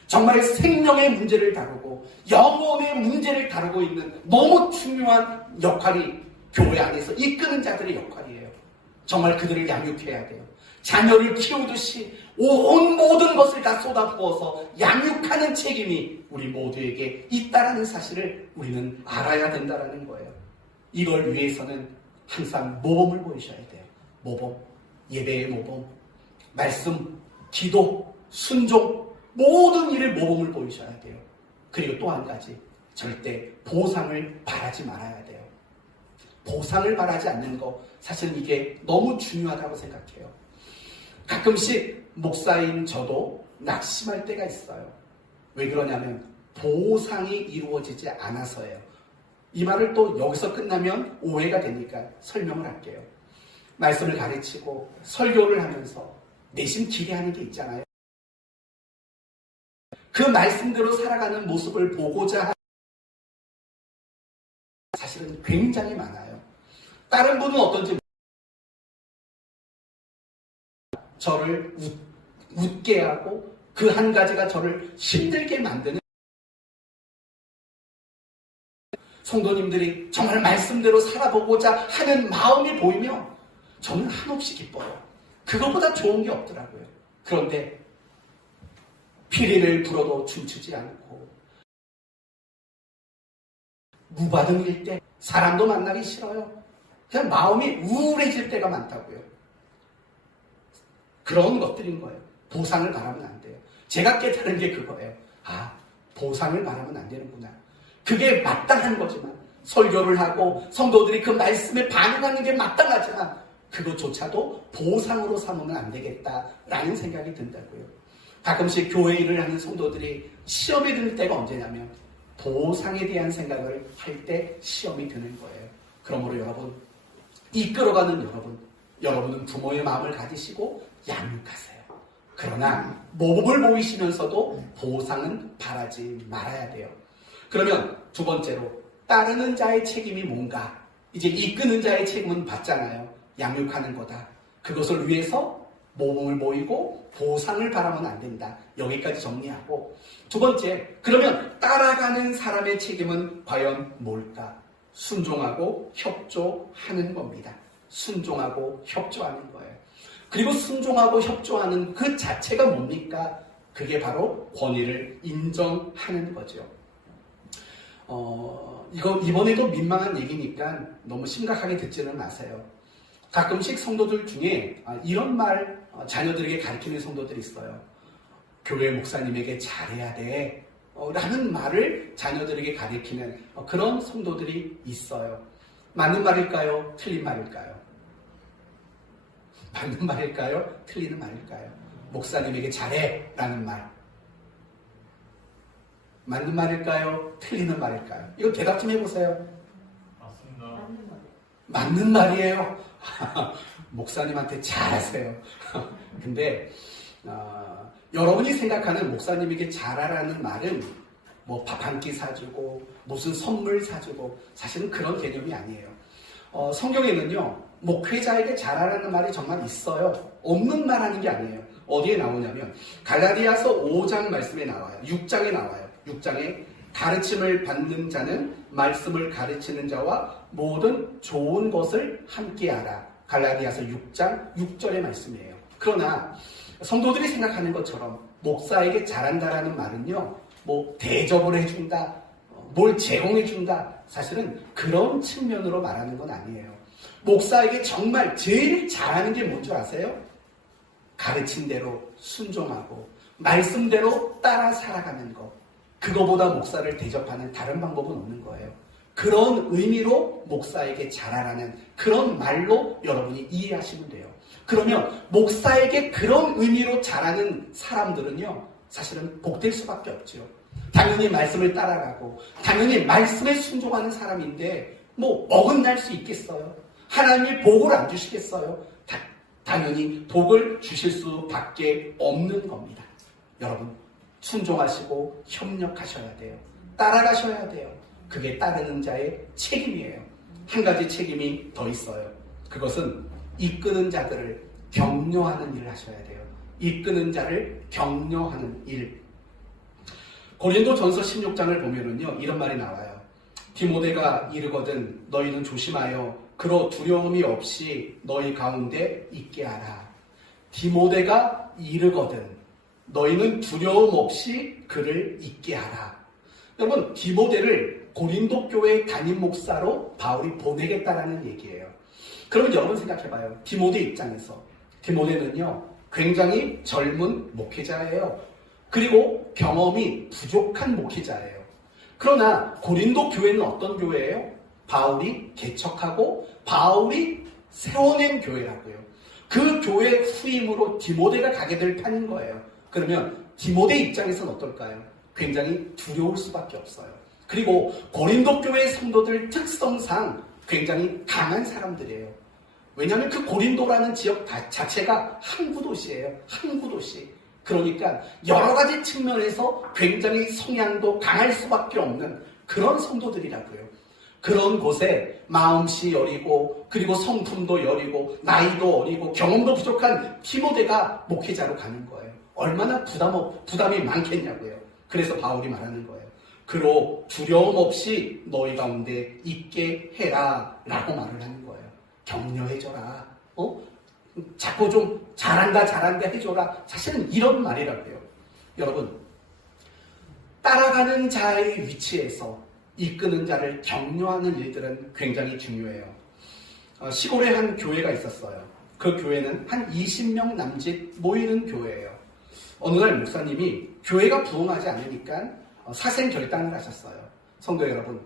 정말 생명의 문제를 다루고 영혼의 문제를 다루고 있는 너무 중요한 역할이 교회 안에서 이끄는 자들의 역할이에요. 정말 그들을 양육해야 돼요. 자녀를 키우듯이 온 모든 것을 다 쏟아부어서 양육하는 책임이 우리 모두에게 있다는 사실을 우리는 알아야 된다는 거예요. 이걸 위해서는 항상 모범을 보이셔야 돼요. 모범, 예배의 모범, 말씀, 기도, 순종, 모든 일을 모범을 보이셔야 돼요. 그리고 또 한 가지, 절대 보상을 바라지 말아야 돼요. 보상을 바라지 않는 거, 사실은 이게 너무 중요하다고 생각해요. 가끔씩 목사인 저도 낙심할 때가 있어요. 왜 그러냐면 보상이 이루어지지 않아서예요. 이 말을 또 여기서 끝나면 오해가 되니까 설명을 할게요. 말씀을 가르치고 설교를 하면서 내심 기대하는 게 있잖아요. 그 말씀대로 살아가는 모습을 보고자 하는 사실은 굉장히 많아요. 다른 분은 어떤지 저를 웃게 하고 그 한 가지가 저를 힘들게 만드는 성도님들이 정말 말씀대로 살아보고자 하는 마음이 보이면 저는 한없이 기뻐요. 그것보다 좋은 게 없더라고요. 그런데 피리를 불어도 춤추지 않고 무반응일 때, 사람도 만나기 싫어요. 그냥 마음이 우울해질 때가 많다고요. 그런 것들인 거예요. 보상을 바라면 안 돼요. 제가 깨달은 게 그거예요. 아, 보상을 바라면 안 되는구나. 그게 마땅한 거지만, 설교를 하고 성도들이 그 말씀에 반응하는 게 마땅하지만 그것조차도 보상으로 삼으면 안 되겠다라는 생각이 든다고요. 가끔씩 교회 일을 하는 성도들이 시험이 들 때가 언제냐면 보상에 대한 생각을 할 때 시험이 드는 거예요. 그러므로 여러분, 이끌어가는 여러분은 부모의 마음을 가지시고 양육하세요. 그러나 모범을 보이시면서도 보상은 바라지 말아야 돼요. 그러면 두 번째로, 따르는 자의 책임이 뭔가? 이제 이끄는 자의 책임은 받잖아요. 양육하는 거다. 그것을 위해서 모범을 보이고 보상을 바라면 안 된다. 여기까지 정리하고, 두 번째, 그러면 따라가는 사람의 책임은 과연 뭘까? 순종하고 협조하는 겁니다. 순종하고 협조하는 거예요. 그리고 순종하고 협조하는 그 자체가 뭡니까? 그게 바로 권위를 인정하는 거죠. 이거 이번에도 민망한 얘기니까 너무 심각하게 듣지는 마세요. 가끔씩 성도들 중에 이런 말 자녀들에게 가르치는 성도들이 있어요. 교회 목사님에게 잘해야 돼 라는 말을 자녀들에게 가르치는 그런 성도들이 있어요. 맞는 말일까요? 틀린 말일까요? 맞는 말일까요? 틀리는 말일까요? 목사님에게 잘해 라는 말, 맞는 말일까요? 틀리는 말일까요? 이거 대답 좀 해보세요. 맞습니다. 맞는 말이에요. 목사님한테 잘하세요. 근데 여러분이 생각하는 목사님에게 잘하라는 말은 뭐 밥 한 끼 사주고 무슨 선물 사주고 사실은 그런 개념이 아니에요. 성경에는요 목회자에게 잘하라는 말이 정말 있어요. 없는 말 하는 게 아니에요. 어디에 나오냐면 갈라디아서 5장 말씀에 나와요. 6장에 나와요. 6장에 가르침을 받는 자는 말씀을 가르치는 자와 모든 좋은 것을 함께하라. 갈라디아서 6장 6절의 말씀이에요. 그러나 성도들이 생각하는 것처럼 목사에게 잘한다라는 말은요 뭐 대접을 해준다, 뭘 제공해준다, 사실은 그런 측면으로 말하는 건 아니에요. 목사에게 정말 제일 잘하는 게 뭔지 아세요? 가르친 대로 순종하고 말씀대로 따라 살아가는 것. 그거보다 목사를 대접하는 다른 방법은 없는 거예요. 그런 의미로 목사에게 잘하라는 그런 말로 여러분이 이해하시면 돼요. 그러면 목사에게 그런 의미로 잘하는 사람들은요 사실은 복될 수밖에 없죠. 당연히 말씀을 따라가고 당연히 말씀에 순종하는 사람인데 뭐 어긋날 수 있겠어요? 하나님이 복을 안 주시겠어요? 당연히 복을 주실 수밖에 없는 겁니다. 여러분 순종하시고 협력하셔야 돼요. 따라가셔야 돼요. 그게 따르는 자의 책임이에요. 한 가지 책임이 더 있어요. 그것은 이끄는 자들을 격려하는 일을 하셔야 돼요. 이끄는 자를 격려하는 일. 고린도전서 16장을 보면은요 이런 말이 나와요. 디모데가 이르거든 너희는 조심하여 그로 두려움이 없이 너희 가운데 있게 하라. 디모데가 이르거든 너희는 두려움 없이 그를 있게 하라. 여러분 디모데를 고린도 교회 담임 목사로 바울이 보내겠다라는 얘기예요. 그러면 여러분 생각해봐요. 디모데 입장에서 디모데는요 굉장히 젊은 목회자예요. 그리고 경험이 부족한 목회자예요. 그러나 고린도 교회는 어떤 교회예요? 바울이 개척하고 바울이 세워낸 교회라고요. 그 교회 후임으로 디모데가 가게 될 판인 거예요. 그러면 디모데 입장에서는 어떨까요? 굉장히 두려울 수밖에 없어요. 그리고 고린도 교회 성도들 특성상 굉장히 강한 사람들이에요. 왜냐하면 그 고린도라는 지역 자체가 항구 도시예요. 항구 도시. 그러니까 여러 가지 측면에서 굉장히 성향도 강할 수밖에 없는 그런 성도들이라고요. 그런 곳에 마음씨 여리고 그리고 성품도 여리고 나이도 어리고 경험도 부족한 디모데가 목회자로 가는 거예요. 얼마나 부담이 많겠냐고요. 그래서 바울이 말하는 거예요. 그로 두려움 없이 너희 가운데 있게 해라 라고 말을 하는 거예요. 격려해줘라. 자꾸 좀 잘한다 해줘라. 사실은 이런 말이라고요. 여러분 따라가는 자의 위치에서 이끄는 자를 격려하는 일들은 굉장히 중요해요. 시골에 한 교회가 있었어요. 그 교회는 한 20명 남짓 모이는 교회예요. 어느 날 목사님이 교회가 부흥하지 않으니까 사생 결단을 하셨어요. 성도 여러분,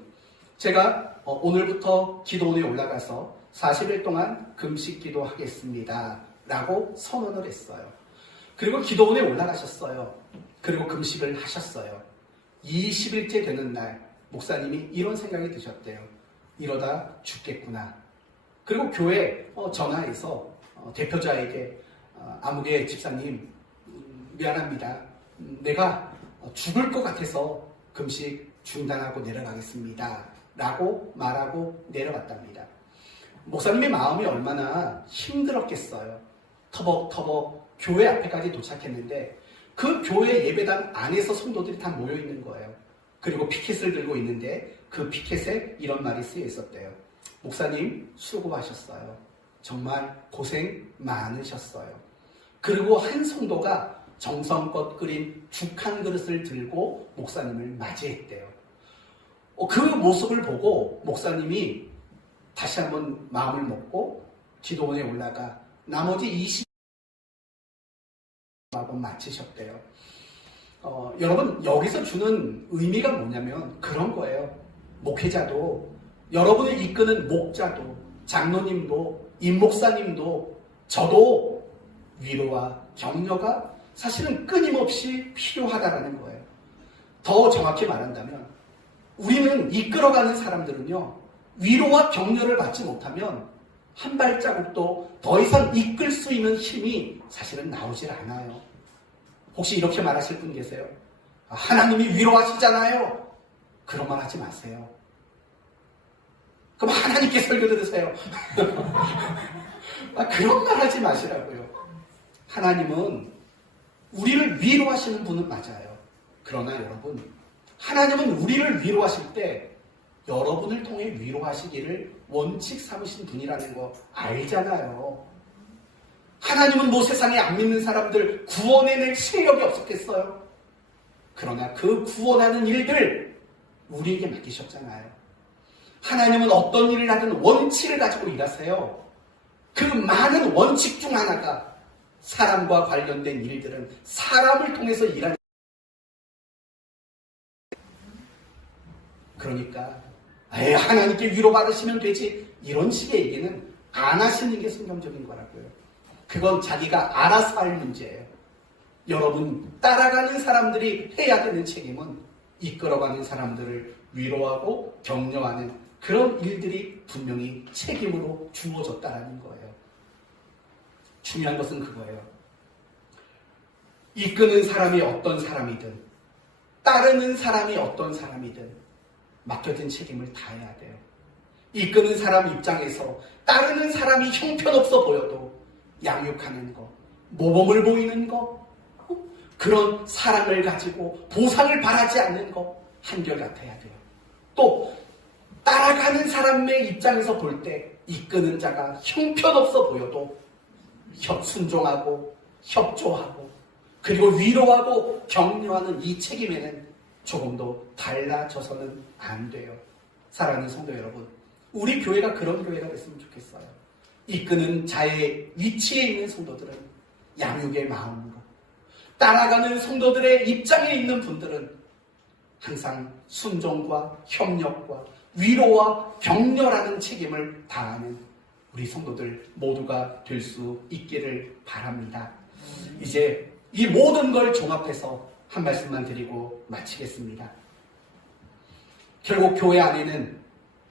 제가 오늘부터 기도원에 올라가서 40일 동안 금식 기도하겠습니다 라고 선언을 했어요. 그리고 기도원에 올라가셨어요. 그리고 금식을 하셨어요. 20일째 되는 날 목사님이 이런 생각이 드셨대요. 이러다 죽겠구나. 그리고 교회 전화해서 대표자에게 아무개 집사님 미안합니다. 내가 죽을 것 같아서 금식 중단하고 내려가겠습니다 라고 말하고 내려갔답니다. 목사님의 마음이 얼마나 힘들었겠어요. 터벅터벅 교회 앞에까지 도착했는데 그 교회 예배당 안에서 성도들이 다 모여있는 거예요. 그리고 피켓을 들고 있는데 그 피켓에 이런 말이 쓰여 있었대요. 목사님 수고하셨어요. 정말 고생 많으셨어요. 그리고 한 성도가 정성껏 끓인 죽 한 그릇을 들고 목사님을 맞이했대요. 그 모습을 보고 목사님이 다시 한번 마음을 먹고 기도원에 올라가 나머지 20하고 마치셨대요. 여러분 여기서 주는 의미가 뭐냐면 그런 거예요. 목회자도 여러분을 이끄는 목자도 장로님도 임목사님도 저도 위로와 격려가 사실은 끊임없이 필요하다라는 거예요. 더 정확히 말한다면 우리는 이끌어가는 사람들은요 위로와 격려를 받지 못하면 한 발자국도 더 이상 이끌 수 있는 힘이 사실은 나오질 않아요. 혹시 이렇게 말하실 분 계세요? 하나님이 위로하시잖아요. 그런 말 하지 마세요. 그럼 하나님께 설교 들으세요. 그런 말 하지 마시라고요. 하나님은 우리를 위로하시는 분은 맞아요. 그러나 여러분, 하나님은 우리를 위로하실 때 여러분을 통해 위로하시기를 원칙 삼으신 분이라는 거 알잖아요. 하나님은 뭐 세상에 안 믿는 사람들 구원해낼 실력이 없었겠어요? 그러나 그 구원하는 일들 우리에게 맡기셨잖아요. 하나님은 어떤 일을 하든 원칙을 가지고 일하세요. 그 많은 원칙 중 하나가 사람과 관련된 일들은 사람을 통해서 일하는. 그러니까 하나님께 위로받으시면 되지, 이런 식의 얘기는 안 하시는 게 성경적인 거라고요. 그건 자기가 알아서 할 문제예요. 여러분, 따라가는 사람들이 해야 되는 책임은 이끌어가는 사람들을 위로하고 격려하는 그런 일들이 분명히 책임으로 주어졌다는 거예요. 중요한 것은 그거예요. 이끄는 사람이 어떤 사람이든 따르는 사람이 어떤 사람이든 맡겨진 책임을 다해야 돼요. 이끄는 사람 입장에서 따르는 사람이 형편없어 보여도 양육하는 거, 모범을 보이는 거, 그런 사랑을 가지고 보상을 바라지 않는 거 한결같아야 돼요. 또 따라가는 사람의 입장에서 볼 때 이끄는 자가 형편없어 보여도 순종하고 협조하고 그리고 위로하고 격려하는 이 책임에는 조금도 달라져서는 안 돼요. 사랑하는 성도 여러분, 우리 교회가 그런 교회가 됐으면 좋겠어요. 이끄는 자의 위치에 있는 성도들은 양육의 마음으로, 따라가는 성도들의 입장에 있는 분들은 항상 순종과 협력과 위로와 격려라는 책임을 다하는 우리 성도들 모두가 될 수 있기를 바랍니다. 이제 이 모든 걸 종합해서 한 말씀만 드리고 마치겠습니다. 결국 교회 안에는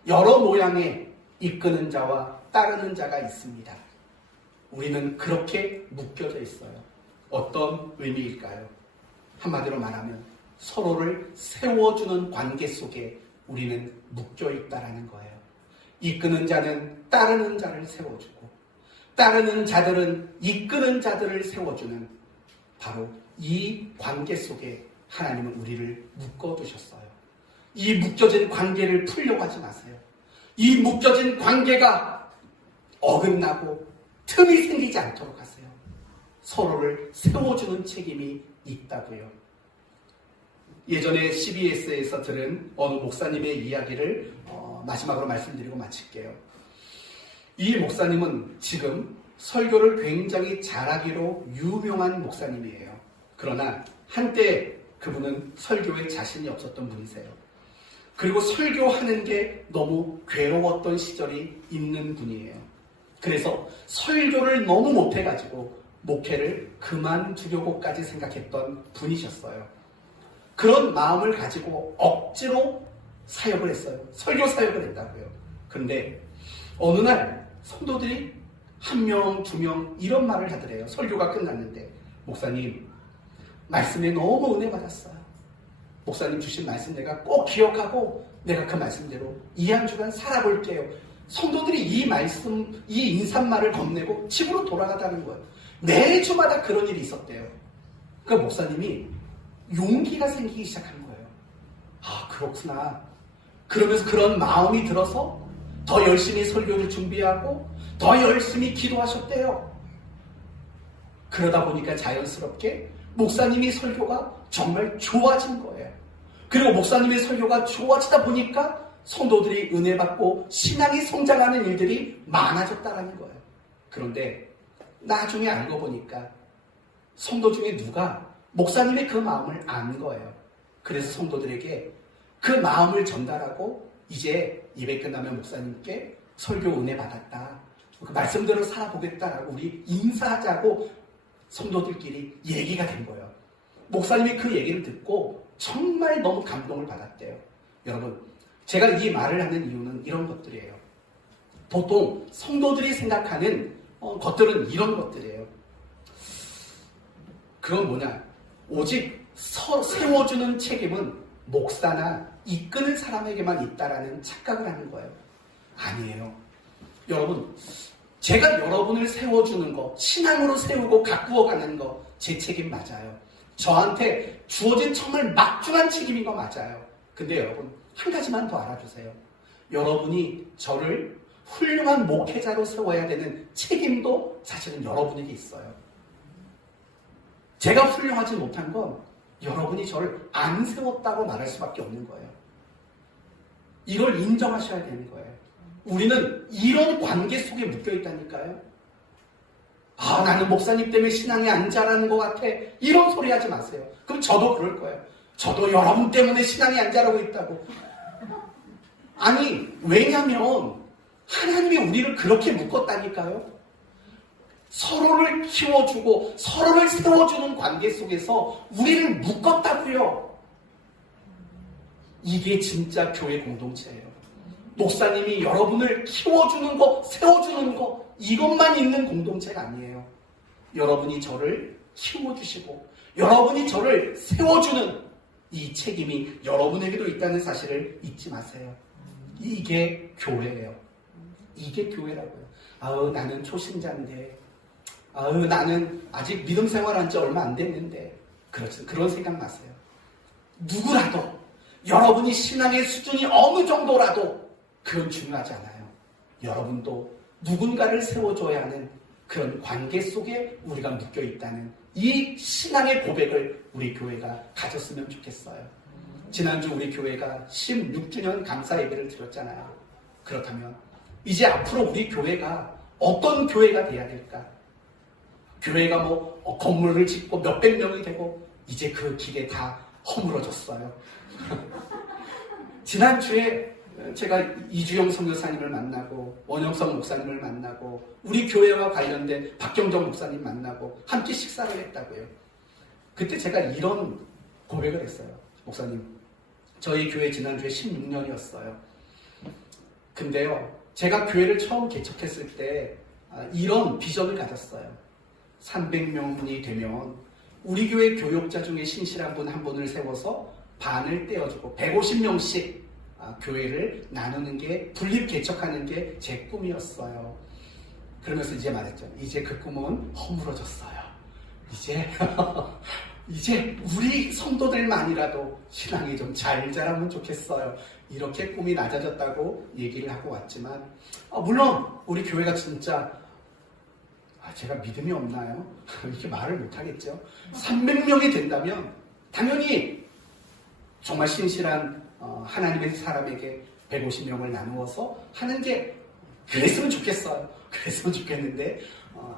여러 모양의 이끄는 자와 따르는 자가 있습니다. 우리는 그렇게 묶여져 있어요. 어떤 의미일까요? 한마디로 말하면 서로를 세워주는 관계 속에 우리는 묶여 있다라는 거예요. 이끄는 자는 따르는 자를 세워주고 따르는 자들은 이끄는 자들을 세워주는 바로 이 관계 속에 하나님은 우리를 묶어두셨어요. 이 묶여진 관계를 풀려고 하지 마세요. 이 묶여진 관계가 어긋나고 틈이 생기지 않도록 하세요. 서로를 세워주는 책임이 있다고요. 예전에 CBS에서 들은 어느 목사님의 이야기를 마지막으로 말씀드리고 마칠게요. 이 목사님은 지금 설교를 굉장히 잘하기로 유명한 목사님이에요. 그러나 한때 그분은 설교에 자신이 없었던 분이세요. 그리고 설교하는 게 너무 괴로웠던 시절이 있는 분이에요. 그래서 설교를 너무 못해가지고 목회를 그만두려고까지 생각했던 분이셨어요. 그런 마음을 가지고 억지로 사역을 했어요. 설교 사역을 했다고요. 그런데 어느 날 성도들이 1명, 2명 이런 말을 하더래요. 설교가 끝났는데, 목사님 말씀에 너무 은혜 받았어요. 목사님 주신 말씀 내가 꼭 기억하고 내가 그 말씀대로 2한 주간 살아볼게요. 성도들이 이 말씀, 이 인사말을 건네고 집으로 돌아가다는 거예요. 매주마다 그런 일이 있었대요. 그 목사님이 용기가 생기기 시작한 거예요. 아, 그렇구나. 그러면서 그런 마음이 들어서 더 열심히 설교를 준비하고 더 열심히 기도하셨대요. 그러다 보니까 자연스럽게 목사님이 설교가 정말 좋아진 거예요. 그리고 목사님의 설교가 좋아지다 보니까 성도들이 은혜 받고 신앙이 성장하는 일들이 많아졌다는 거예요. 그런데 나중에 알고 보니까 성도 중에 누가 목사님의 그 마음을 안 거예요. 그래서 성도들에게 그 마음을 전달하고 이제 예배 끝나면 목사님께 설교 은혜 받았다, 그 말씀대로 살아보겠다라고 우리 인사하자고 성도들끼리 얘기가 된 거예요. 목사님이 그 얘기를 듣고 정말 너무 감동을 받았대요. 여러분, 제가 이 말을 하는 이유는 이런 것들이에요. 보통 성도들이 생각하는 것들은 이런 것들이에요. 그건 뭐냐? 오직 세워주는 책임은 목사나 이끄는 사람에게만 있다라는 착각을 하는 거예요. 아니에요. 여러분, 제가 여러분을 세워주는 거, 신앙으로 세우고 가꾸어가는 거, 제 책임 맞아요. 저한테 주어진 정말 막중한 책임인 거 맞아요. 근데 여러분, 한 가지만 더 알아주세요. 여러분이 저를 훌륭한 목회자로 세워야 되는 책임도 사실은 여러분에게 있어요. 제가 훌륭하지 못한 건 여러분이 저를 안 세웠다고 말할 수밖에 없는 거예요. 이걸 인정하셔야 되는 거예요. 우리는 이런 관계 속에 묶여 있다니까요. 아, 나는 목사님 때문에 신앙이 안 자라는 것 같아. 이런 소리 하지 마세요. 그럼 저도 그럴 거예요. 저도 여러분 때문에 신앙이 안 자라고 있다고. 아니, 왜냐면 하나님이 우리를 그렇게 묶었다니까요. 서로를 키워주고 서로를 세워주는 관계 속에서 우리를 묶었다고요. 이게 진짜 교회 공동체예요. 목사님이 여러분을 키워주는 거, 세워주는 거, 이것만 있는 공동체가 아니에요. 여러분이 저를 키워주시고 여러분이 저를 세워주는 이 책임이 여러분에게도 있다는 사실을 잊지 마세요. 이게 교회예요. 이게 교회라고요. 아우, 나는 초신자인데, 아우, 나는 아직 믿음 생활한 지 얼마 안 됐는데, 그런 생각 마세요. 누구라도 여러분이 신앙의 수준이 어느 정도라도 그건 중요하지 않아요. 여러분도 누군가를 세워줘야 하는 그런 관계 속에 우리가 묶여 있다는 이 신앙의 고백을 우리 교회가 가졌으면 좋겠어요. 지난주 우리 교회가 16주년 감사 예배를 드렸잖아요. 그렇다면 이제 앞으로 우리 교회가 어떤 교회가 돼야 될까? 교회가 건물을 짓고 몇백 명이 되고 이제 그 길에 다 허물어졌어요. 지난주에 제가 이주영 선교사님을 만나고 원영성 목사님을 만나고 우리 교회와 관련된 박경정 목사님 만나고 함께 식사를 했다고요. 그때 제가 이런 고백을 했어요. 목사님, 저희 교회 지난주에 16년이었어요. 근데요, 제가 교회를 처음 개척했을 때 이런 비전을 가졌어요. 300명이 되면 우리 교회 교역자 중에 신실한 분 한 분을 세워서 반을 떼어주고 150명씩 교회를 나누는 게, 분립 개척하는 게 제 꿈이었어요. 그러면서 이제 말했죠. 이제 그 꿈은 허물어졌어요. 이제 우리 성도들만이라도 신앙이 좀 잘 자라면 좋겠어요. 이렇게 꿈이 낮아졌다고 얘기를 하고 왔지만, 물론 우리 교회가 진짜 제가 믿음이 없나요? 이렇게 말을 못하겠죠. 300명이 된다면 당연히 정말 신실한 하나님의 사람에게 150명을 나누어서 하는 게 그랬으면 좋겠어요. 그랬으면 좋겠는데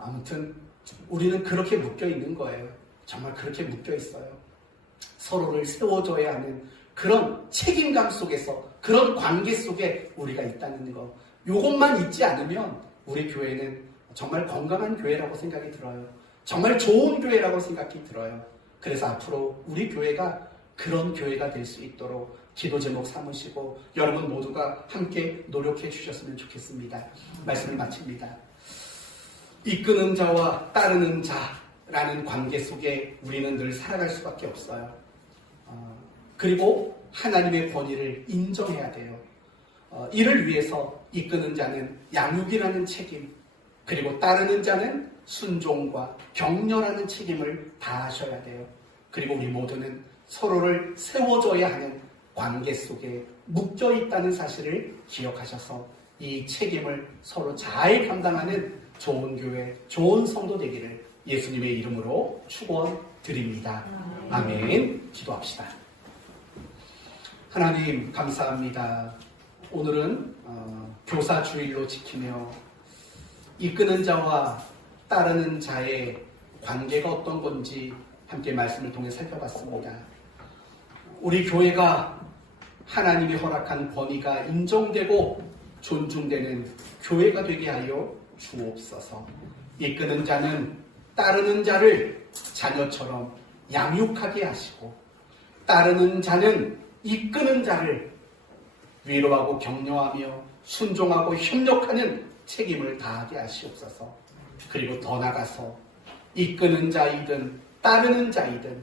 아무튼 우리는 그렇게 묶여 있는 거예요. 정말 그렇게 묶여 있어요. 서로를 세워줘야 하는 그런 책임감 속에서, 그런 관계 속에 우리가 있다는 거. 이것만 있지 않으면 우리 교회는 정말 건강한 교회라고 생각이 들어요. 정말 좋은 교회라고 생각이 들어요. 그래서 앞으로 우리 교회가 그런 교회가 될 수 있도록 기도 제목 삼으시고 여러분 모두가 함께 노력해 주셨으면 좋겠습니다. 말씀을 마칩니다. 이끄는 자와 따르는 자라는 관계 속에 우리는 늘 살아갈 수밖에 없어요. 그리고 하나님의 권위를 인정해야 돼요. 이를 위해서 이끄는 자는 양육이라는 책임, 그리고 따르는 자는 순종과 격려라는 책임을 다하셔야 돼요. 그리고 우리 모두는 서로를 세워줘야 하는 관계 속에 묶여 있다는 사실을 기억하셔서 이 책임을 서로 잘 감당하는 좋은 교회, 좋은 성도 되기를 예수님의 이름으로 축원드립니다. 아멘. 기도합시다. 하나님 감사합니다. 오늘은 교사 주일로 지키며 이끄는 자와 따르는 자의 관계가 어떤 건지 함께 말씀을 통해 살펴봤습니다. 우리 교회가 하나님이 허락한 권위가 인정되고 존중되는 교회가 되게 하여 주옵소서. 이끄는 자는 따르는 자를 자녀처럼 양육하게 하시고, 따르는 자는 이끄는 자를 위로하고 격려하며 순종하고 협력하는 책임을 다하게 하시옵소서. 그리고 더 나아가서 이끄는 자이든 따르는 자이든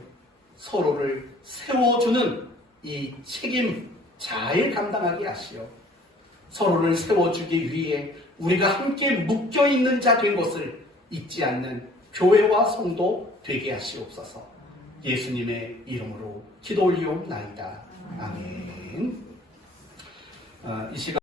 서로를 세워주는 이 책임 잘 감당하게 하시오. 서로를 세워주기 위해 우리가 함께 묶여있는 자 된 것을 잊지 않는 교회와 성도 되게 하시옵소서. 예수님의 이름으로 기도 올리옵나이다. 아멘. 이 시간